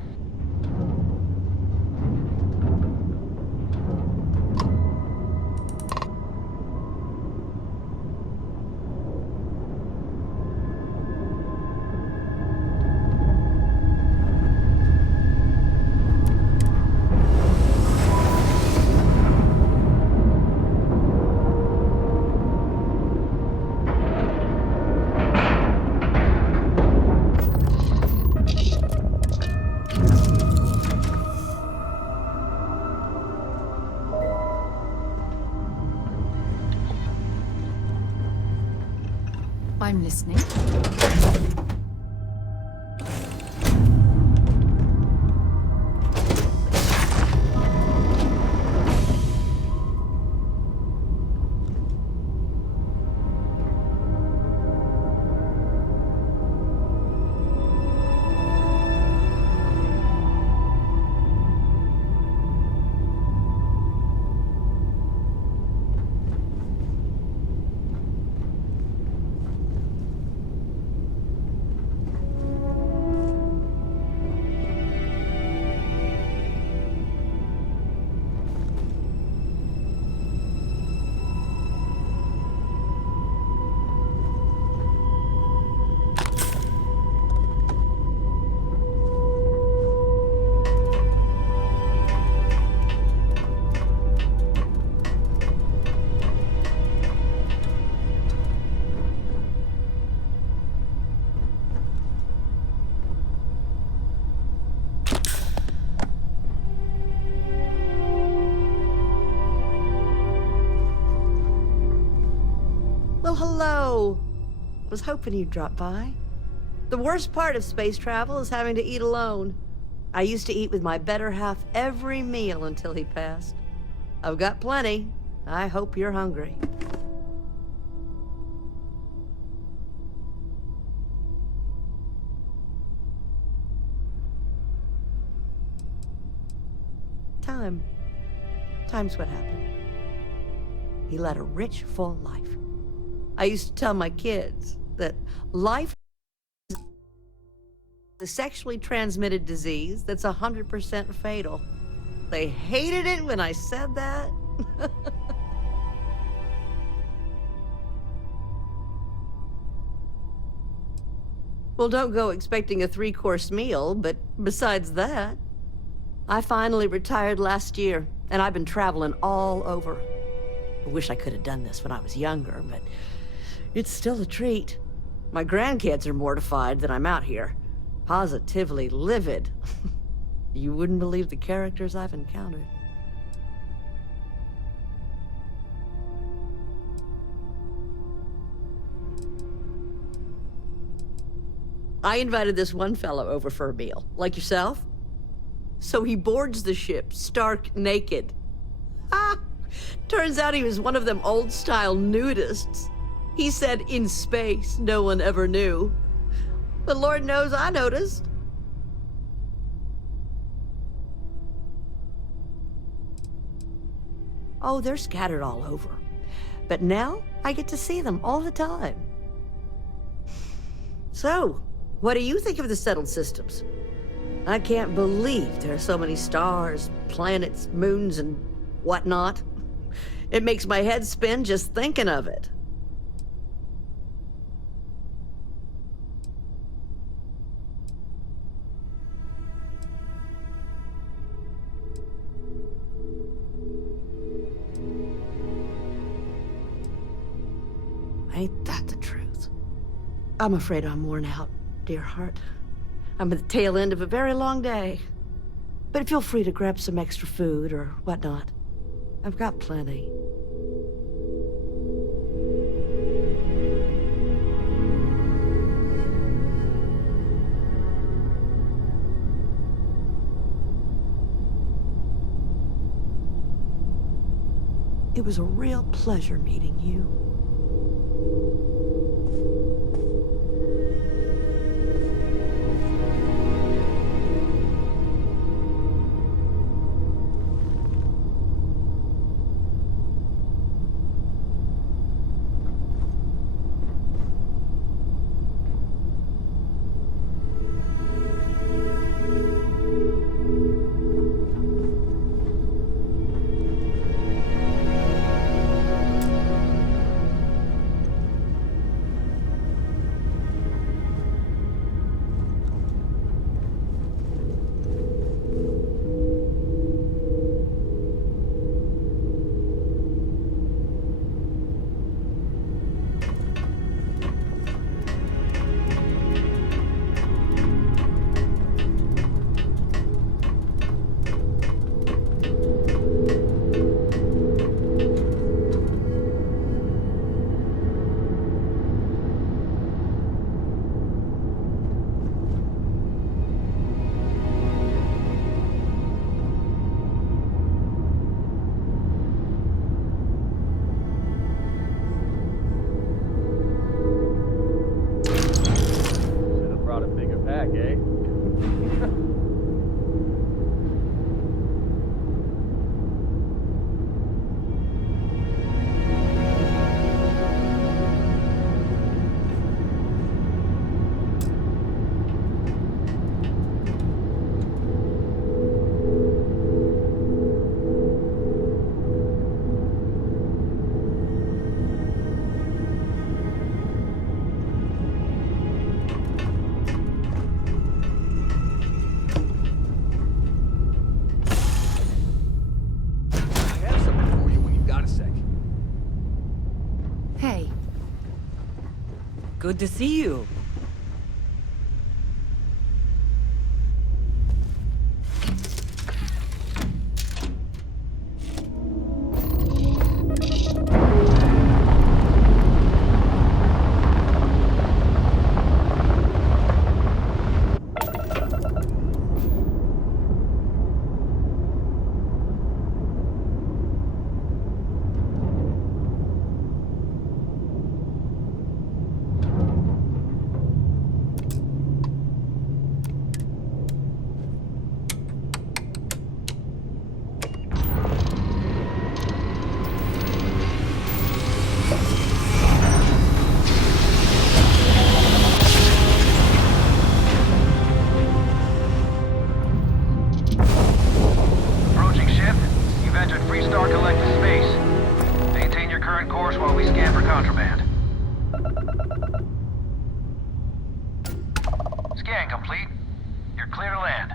I'm listening. Well, hello. Was hoping you'd drop by. The worst part of space travel is having to eat alone. I used to eat with my better half every meal until he passed. I've got plenty. I hope you're hungry. Time's what happened. He led a rich, full life. I used to tell my kids that life is a sexually transmitted disease that's 100% fatal. They hated it when I said that. Well, don't go expecting a 3-course meal, but besides that, I finally retired last year, and I've been traveling all over. I wish I could have done this when I was younger, but it's still a treat. My grandkids are mortified that I'm out here. Positively livid. You wouldn't believe the characters I've encountered. I invited this one fellow over for a meal, like yourself. So he boards the ship, stark naked. Ah! Turns out he was one of them old-style nudists. He said in space no one ever knew. But Lord knows I noticed. Oh, they're scattered all over. But now I get to see them all the time. So, what do you think of the settled systems? I can't believe there are so many stars, planets, moons, and whatnot. It makes my head spin just thinking of it. Ain't that the truth? I'm afraid I'm worn out, dear heart. I'm at the tail end of a very long day. But feel free to grab some extra food or whatnot. I've got plenty. It was a real pleasure meeting you. Hey. Good to see you. Scan complete. You're clear to land.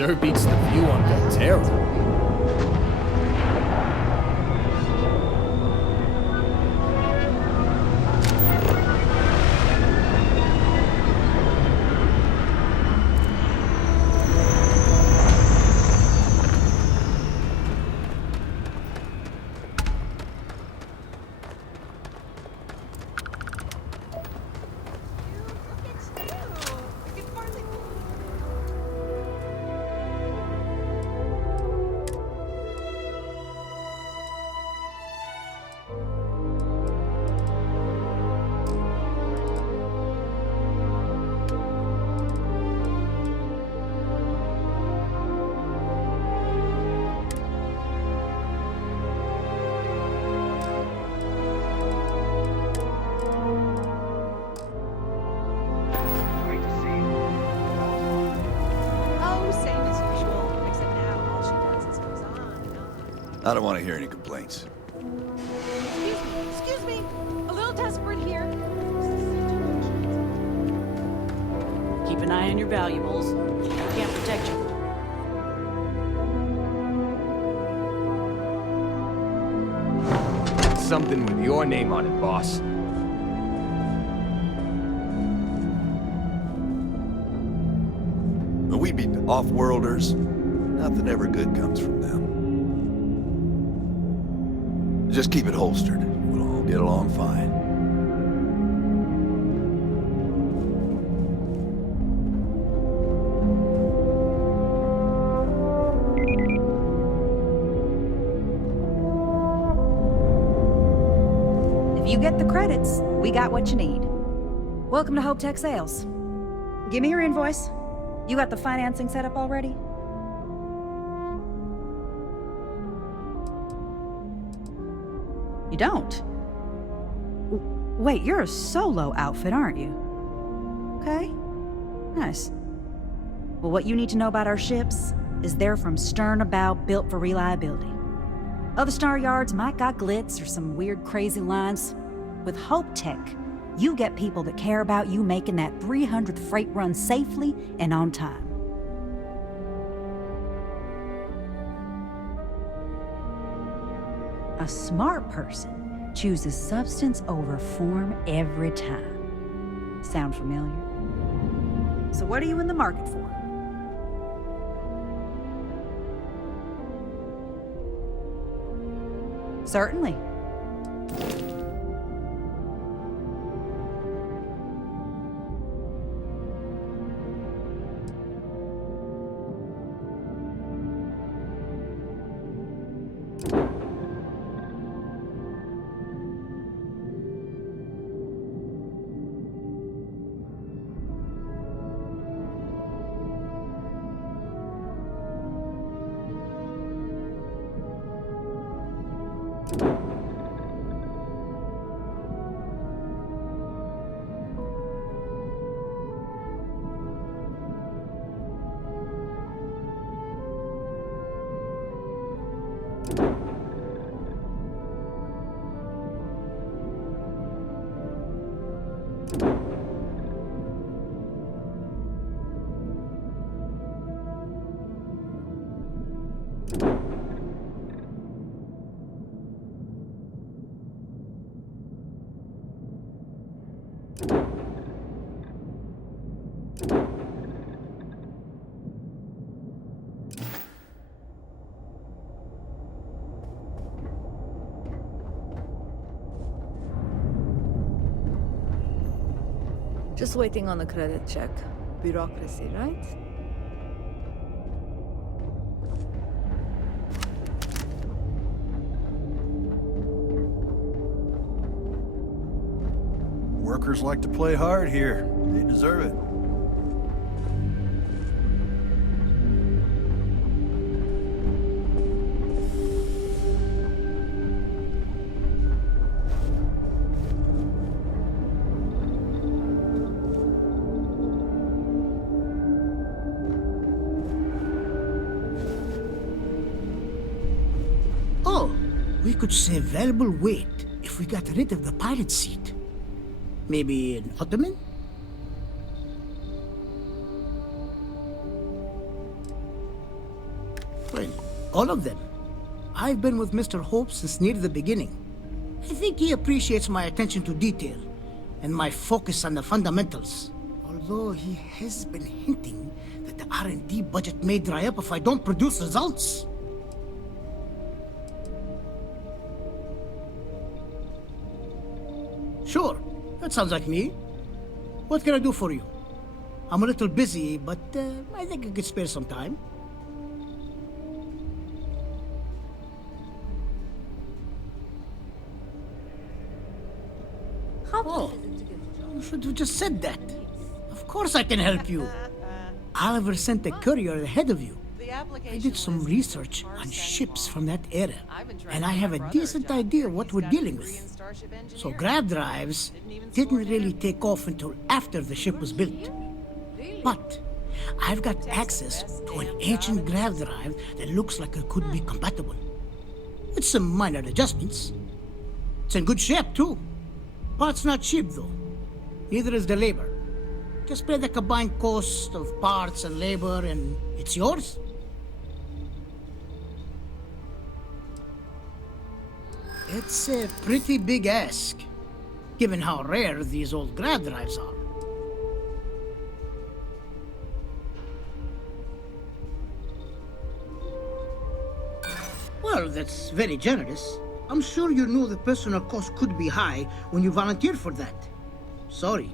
Sure beats the view on Venterra. I don't want to hear any complaints. Excuse me. A little desperate here. Keep an eye on your valuables. I can't protect you. Something with your name on it, boss. But we be off-worlders. Nothing ever good comes from them. Just keep it holstered. We'll all get along fine. If you get the credits, we got what you need. Welcome to Hope Tech Sales. Give me your invoice. You got the financing set up already? You don't? Wait, you're a solo outfit, aren't you? Okay. Nice. Well, what you need to know about our ships is they're from stern to bow, built for reliability. Other star yards might got glitz or some weird crazy lines. With Hope Tech, you get people that care about you making that 300th freight run safely and on time. A smart person chooses substance over form every time. Sound familiar? So what are you in the market for? Certainly. Just waiting on the credit check. Bureaucracy, right? Workers like to play hard here. They deserve it. We could save valuable weight if we got rid of the pilot seat. Maybe an ottoman? All of them. I've been with Mr. Hope since near the beginning. I think he appreciates my attention to detail and my focus on the fundamentals. Although he has been hinting that the R&D budget may dry up if I don't produce results. Sure, that sounds like me. What can I do for you? I'm a little busy, but I think I could spare some time. Oh, you should have just said that. Of course I can help you. Oliver sent a courier ahead of you. I did some research on ships from that era, and I have a decent idea what we're dealing with. So grav drives didn't really take off until after the ship was built. But I've got access to an ancient grav drive that looks like it could be compatible. With some minor adjustments. It's in good shape, too. Parts not cheap, though. Neither is the labor. Just pay the combined cost of parts and labor, and it's yours. It's a pretty big ask, given how rare these old grav drives are. Well, that's very generous. I'm sure you knew the personal cost could be high when you volunteered for that. Sorry.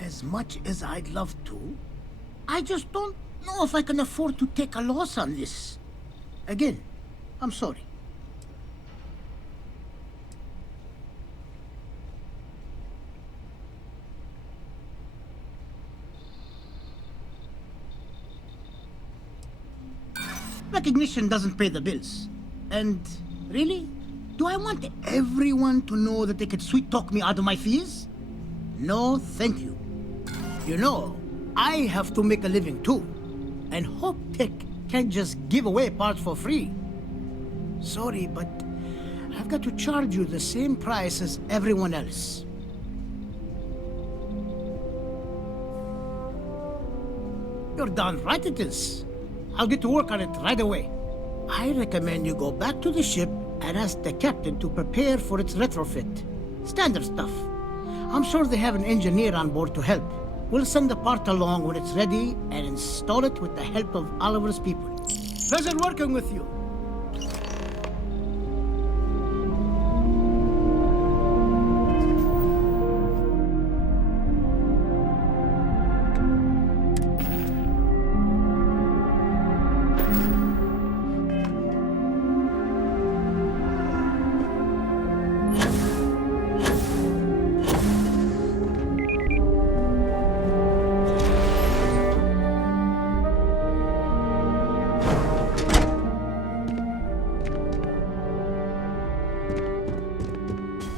As much as I'd love to, I just don't know if I can afford to take a loss on this. Again, I'm sorry. Recognition doesn't pay the bills. And really, do I want everyone to know that they could sweet-talk me out of my fees? No, thank you. You know, I have to make a living too. And Hope Tech can't just give away parts for free. Sorry, but I've got to charge you the same price as everyone else. You're darn right it is. I'll get to work on it right away. I recommend you go back to the ship and ask the captain to prepare for its retrofit. Standard stuff. I'm sure they have an engineer on board to help. We'll send the part along when it's ready and install it with the help of Oliver's people. Pleasure working with you.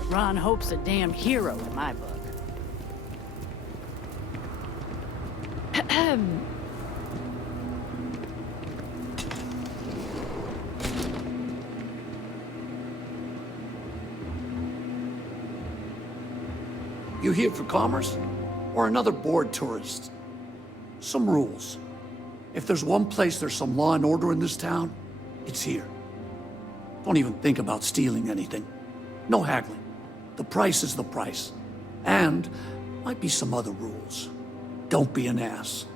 Ron Hope's a damn hero in my book. You here for commerce? Or another bored tourist? Some rules. If there's one place there's some law and order in this town, it's here. Don't even think about stealing anything. No haggling. The price is the price. And might be some other rules. Don't be an ass.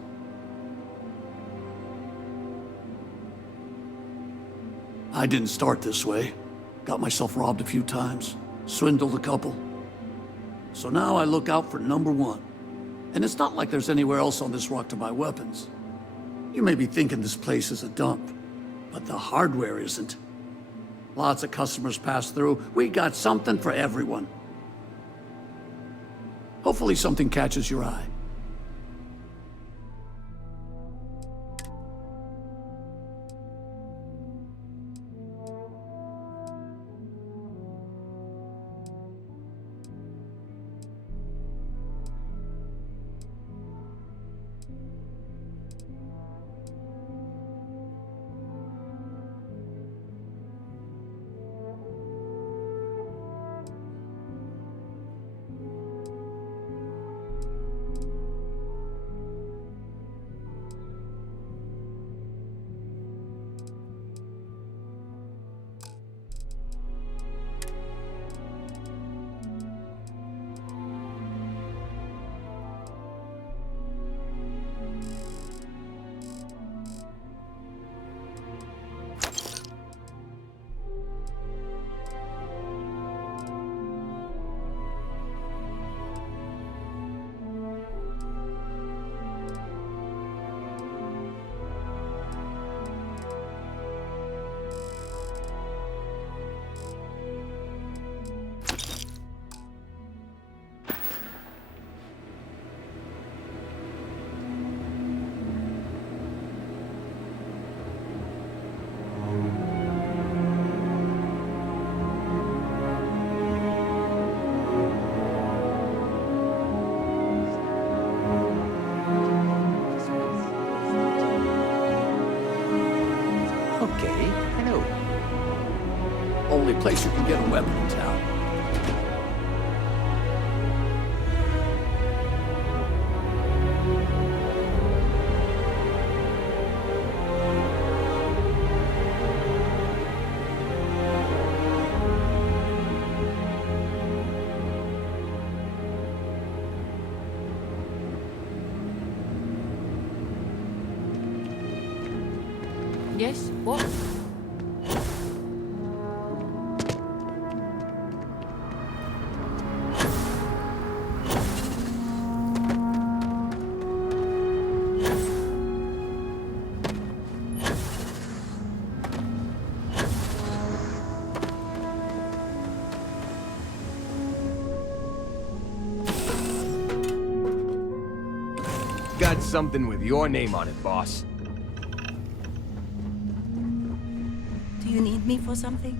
I didn't start this way. Got myself robbed a few times. Swindled a couple. So now I look out for number one. And it's not like there's anywhere else on this rock to buy weapons. You may be thinking this place is a dump, but the hardware isn't. Lots of customers pass through. We got something for everyone. Hopefully something catches your eye. place you can get a weapon in town. Yes? What? Got something with your name on it, boss. Do you need me for something?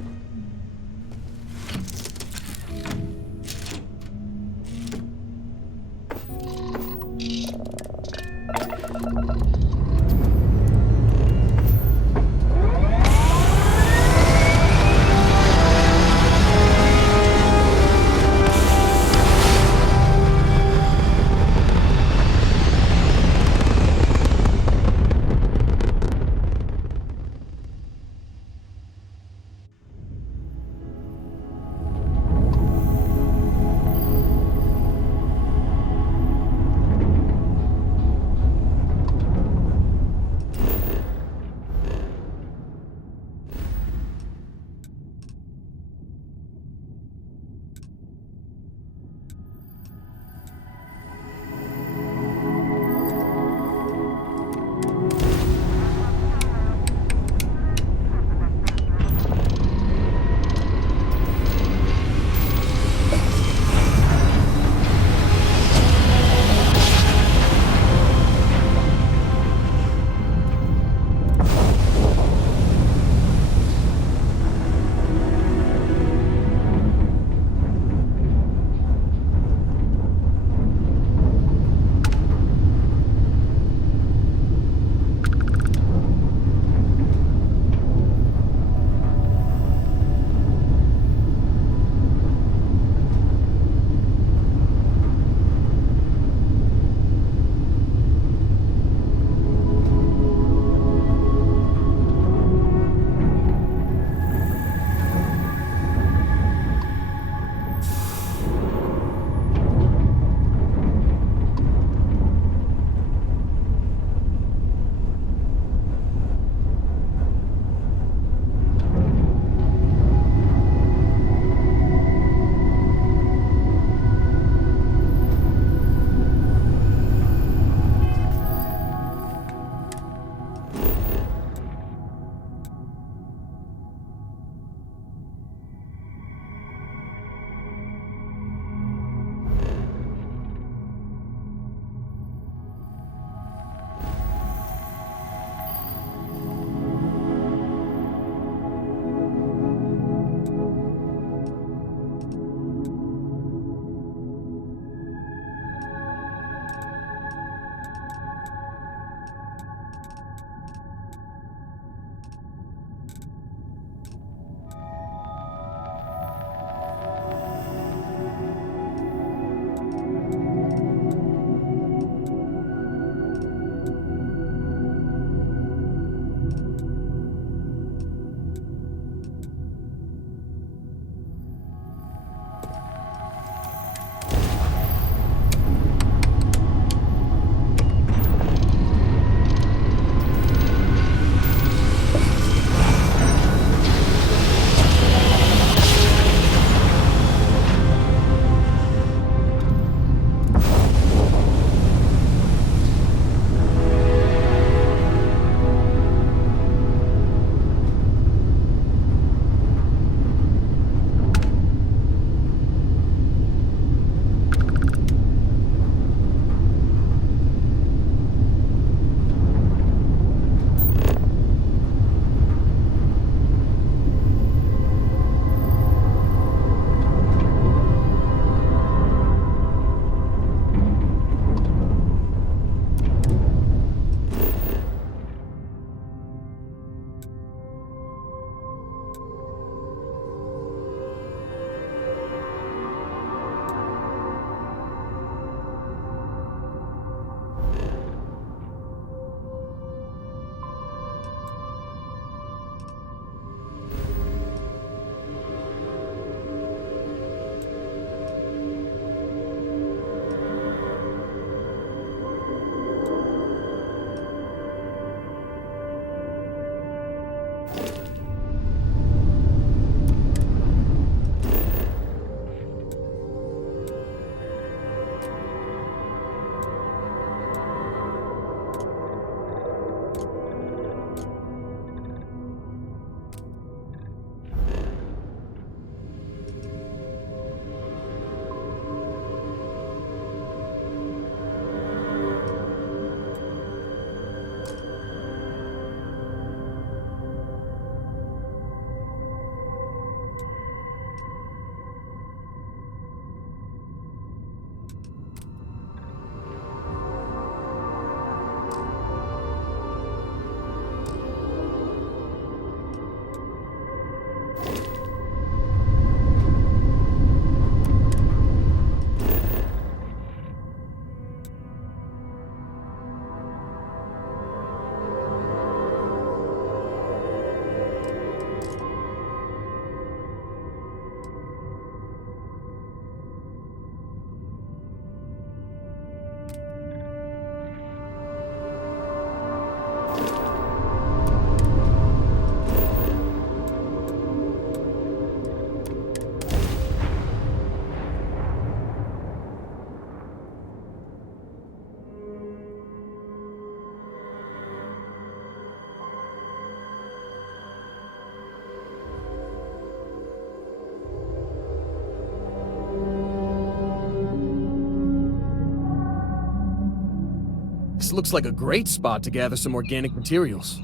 This looks like a great spot to gather some organic materials.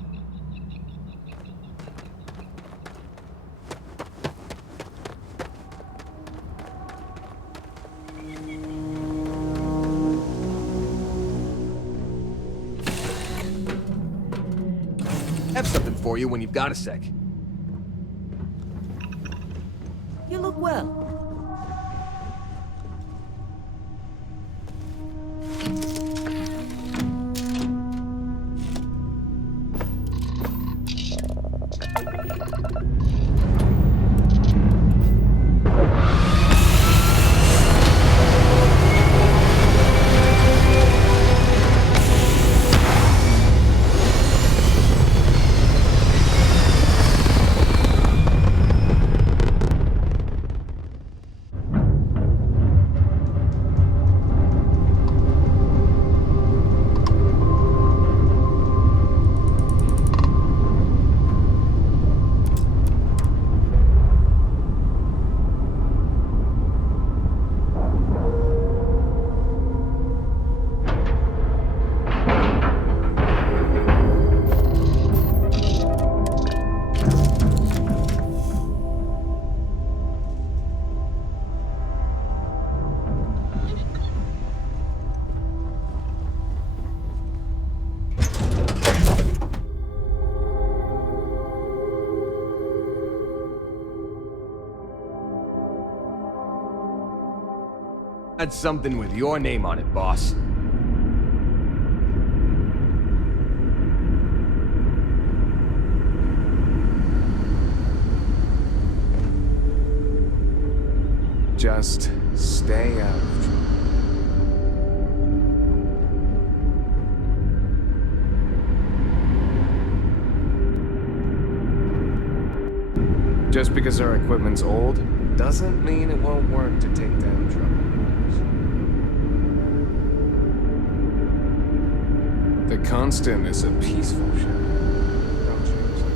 Have something for you when you've got a sec. You look well. That's something with your name on it, boss. Just stay out of trouble. Just because our equipment's old, doesn't mean it won't work to take down trouble. The Constant is a peaceful ship. Don't change it.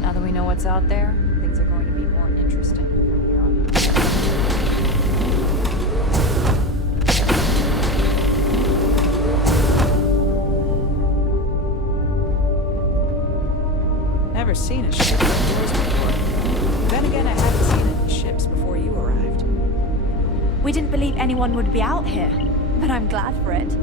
Now that we know what's out there, things are going to be more interesting from here on. Never seen a ship like yours before. Then again, I haven't seen any ships before you arrived. We didn't believe anyone would be out here, but I'm glad for it.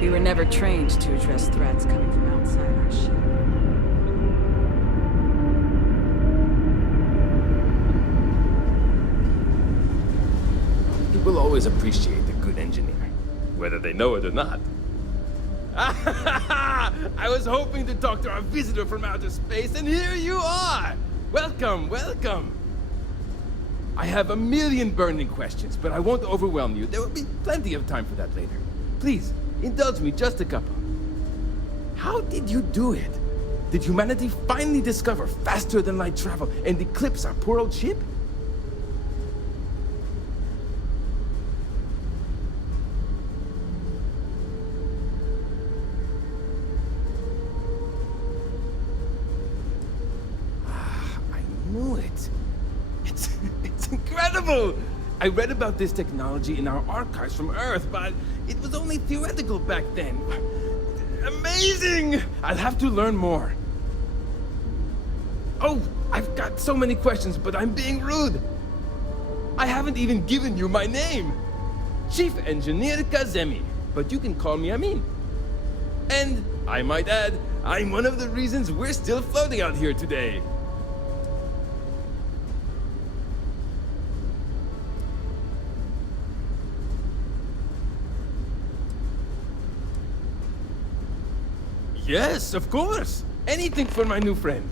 We were never trained to address threats coming from outside our ship. People always appreciate a good engineer, whether they know it or not. I was hoping to talk to our visitor from outer space, and here you are! Welcome, welcome! I have a million burning questions, but I won't overwhelm you. There will be plenty of time for that later. Please, indulge me just a couple. How did you do it? Did humanity finally discover faster than light travel and eclipse our poor old ship? I knew it. It's incredible! I read about this technology in our archives from Earth, but it was only theoretical back then. Amazing! I'll have to learn more. Oh, I've got so many questions, but I'm being rude. I haven't even given you my name. Chief Engineer Kazemi, but you can call me Amin. And, I might add, I'm one of the reasons we're still floating out here today. Yes, of course. Anything for my new friend.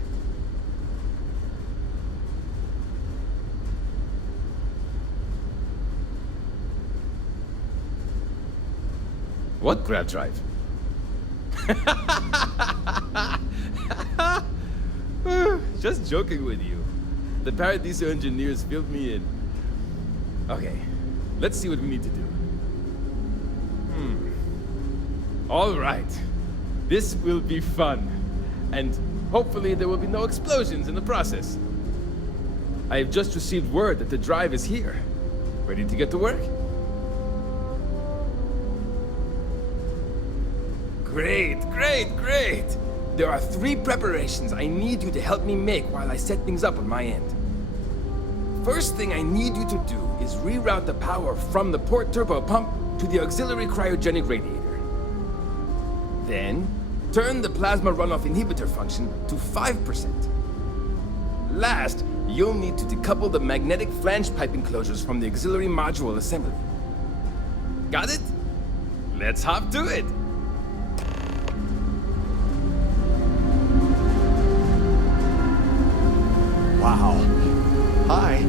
What grab drive? Just joking with you. The Paradiso engineers filled me in. Okay, let's see what we need to do. All right. This will be fun. And hopefully there will be no explosions in the process. I have just received word that the drive is here. Ready to get to work? Great, great, great! There are 3 preparations I need you to help me make while I set things up on my end. First thing I need you to do is reroute the power from the port turbo pump to the auxiliary cryogenic radiator. Then, turn the plasma runoff inhibitor function to 5%. Last, you'll need to decouple the magnetic flange pipe enclosures from the auxiliary module assembly. Got it? Let's hop to it! Wow. Hi.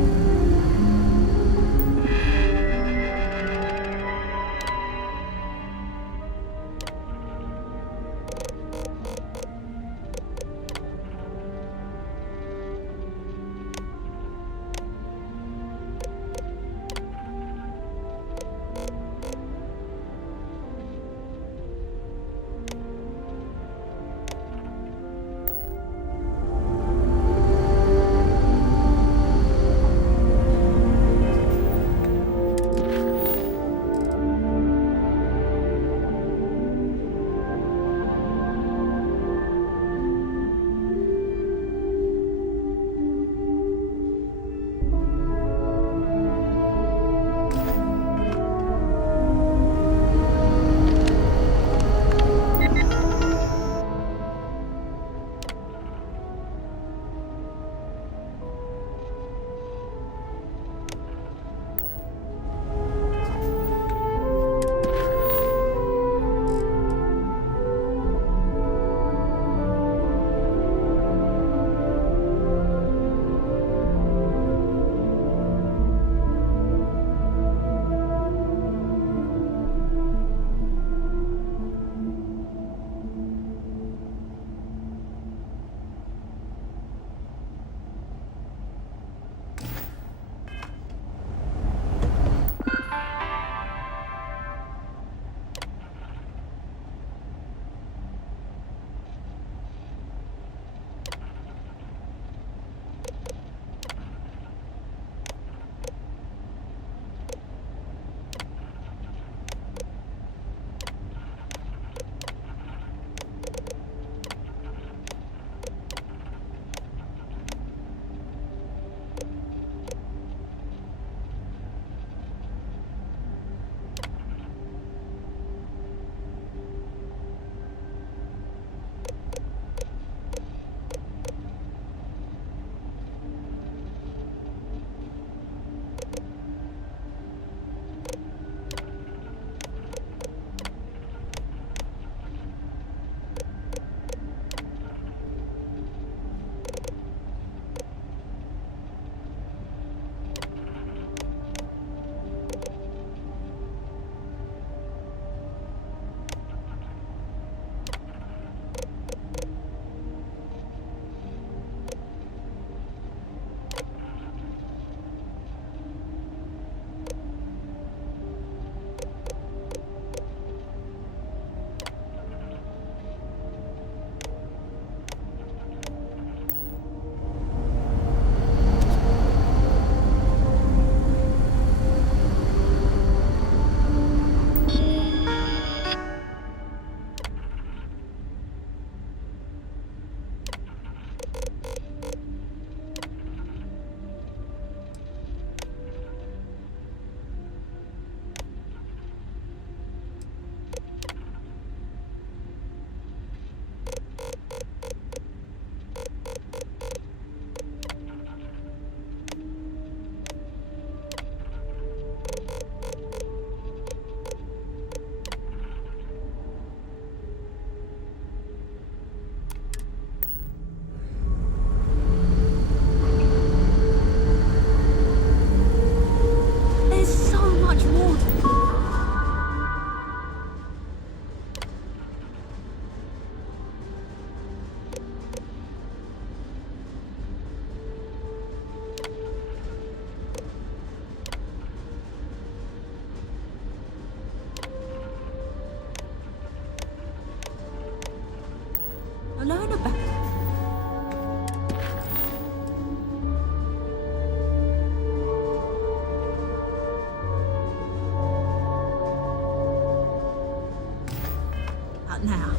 about now?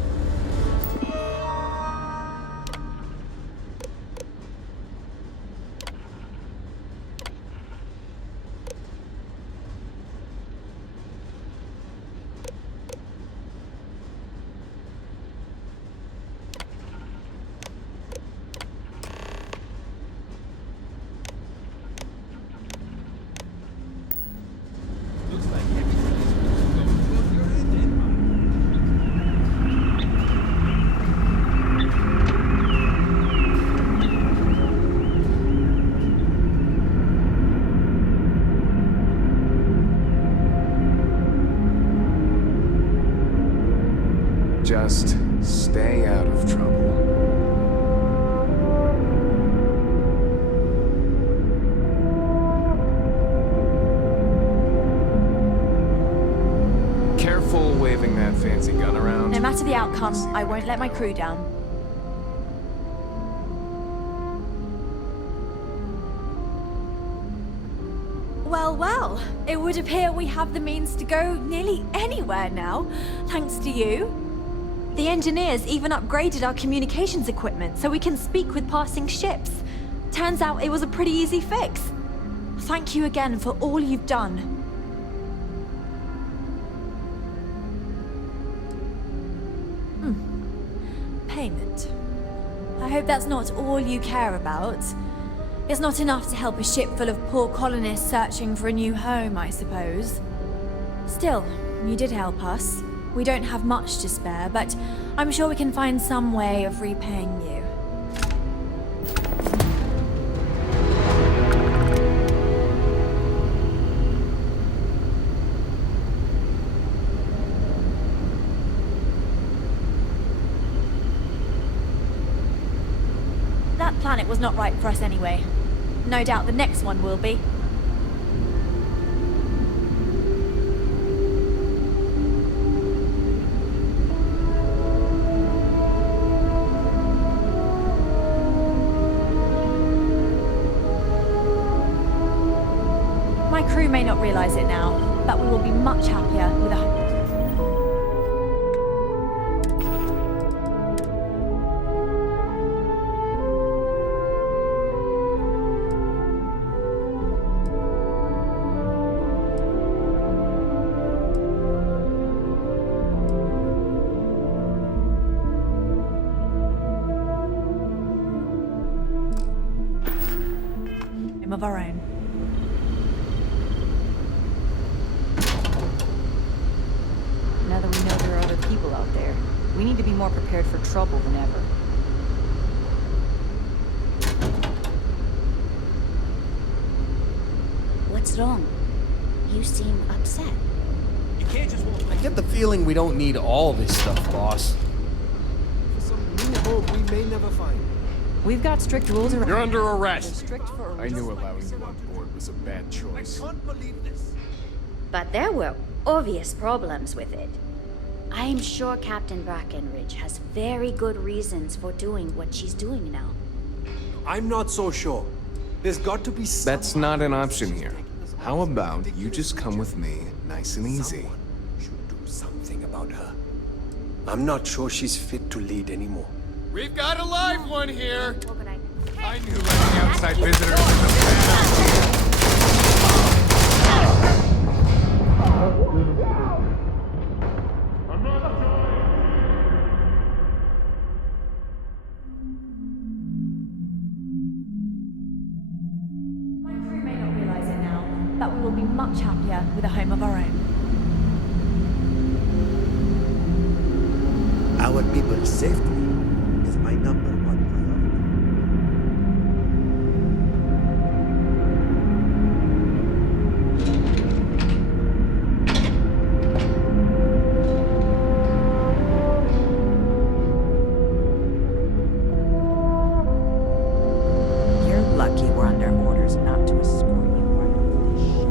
Just stay out of trouble. Careful waving that fancy gun around. No matter the outcome, I won't let my crew down. Well, well, it would appear we have the means to go nearly anywhere now, thanks to you. The engineers even upgraded our communications equipment so we can speak with passing ships. Turns out it was a pretty easy fix. Thank you again for all you've done. Payment. I hope that's not all you care about. It's not enough to help a ship full of poor colonists searching for a new home, I suppose. Still, you did help us. We don't have much to spare, but I'm sure we can find some way of repaying you. That planet was not right for us anyway. No doubt the next one will be. My crew may not realize it now, but we will be much happier with a... of our own. Now that we know there are other people out there, we need to be more prepared for trouble than ever. What's wrong? You seem upset. You can't just walk. I get the feeling we don't need all this stuff, boss. For some new home we may never find. We've got strict rules around. You're under arrest. Strict for I knew allowing you on board was a bad choice. I can't believe this. But there were obvious problems with it. I'm sure Captain Brackenridge has very good reasons for doing what she's doing now. I'm not so sure. There's got to be some... That's not an option here. How about you just come with me, nice and easy? Should do something about her. I'm not sure she's fit to lead anymore. We've got a live one here. I knew letting outside visitors was a bad idea. My crew may not realize it now, but we will be much happier with a home of our own. Our people's safety is my number one You're lucky we're under orders not to escort you right off the ship.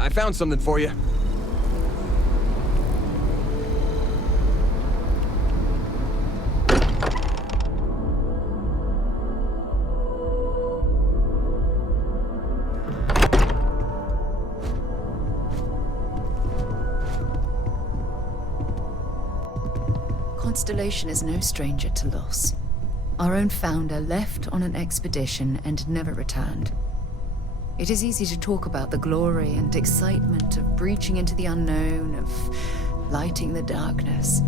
I found something for you. Constellation is no stranger to loss. Our own founder left on an expedition and never returned. It is easy to talk about the glory and excitement of breaching into the unknown, of lighting the darkness.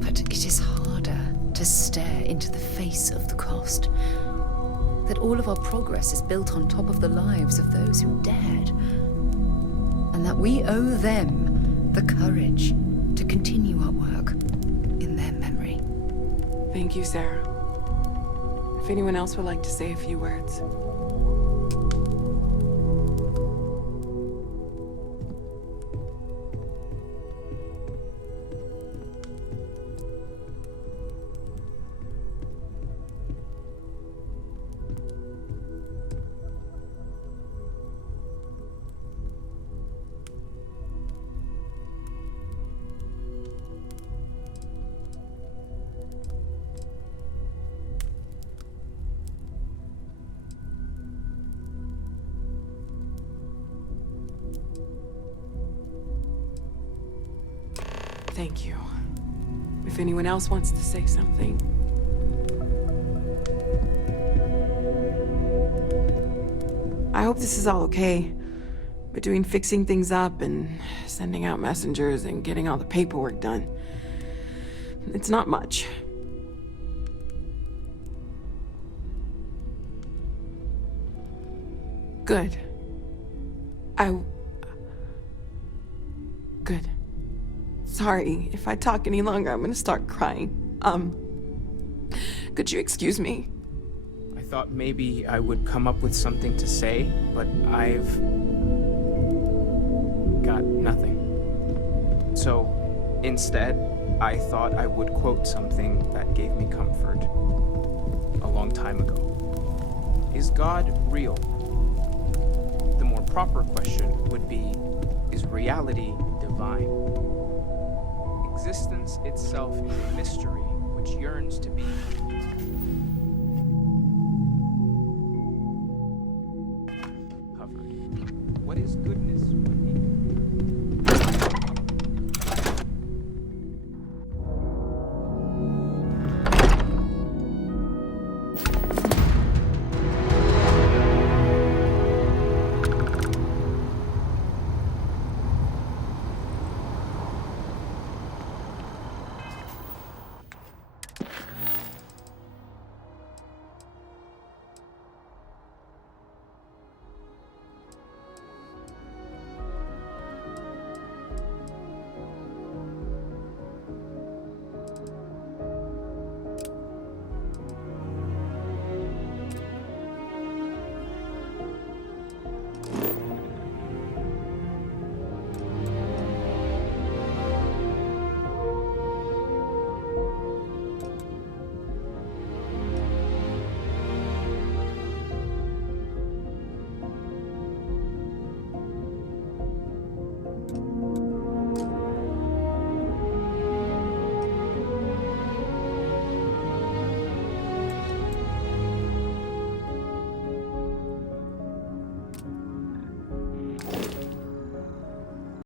But it is harder to stare into the face of the cost. That all of our progress is built on top of the lives of those who dared. And that we owe them the courage to continue our work in their memory. Thank you, Sarah. If anyone else would like to say a few words. Thank you. If anyone else wants to say something. I hope this is all okay. Between fixing things up and sending out messengers and getting all the paperwork done. It's not much. Good. Good. Sorry, if I talk any longer, I'm gonna start crying. Could you excuse me? I thought maybe I would come up with something to say, but I've got nothing. So, instead, I thought I would quote something that gave me comfort a long time ago. Is God real? The more proper question would be, is reality divine? Existence itself is a mystery which yearns to be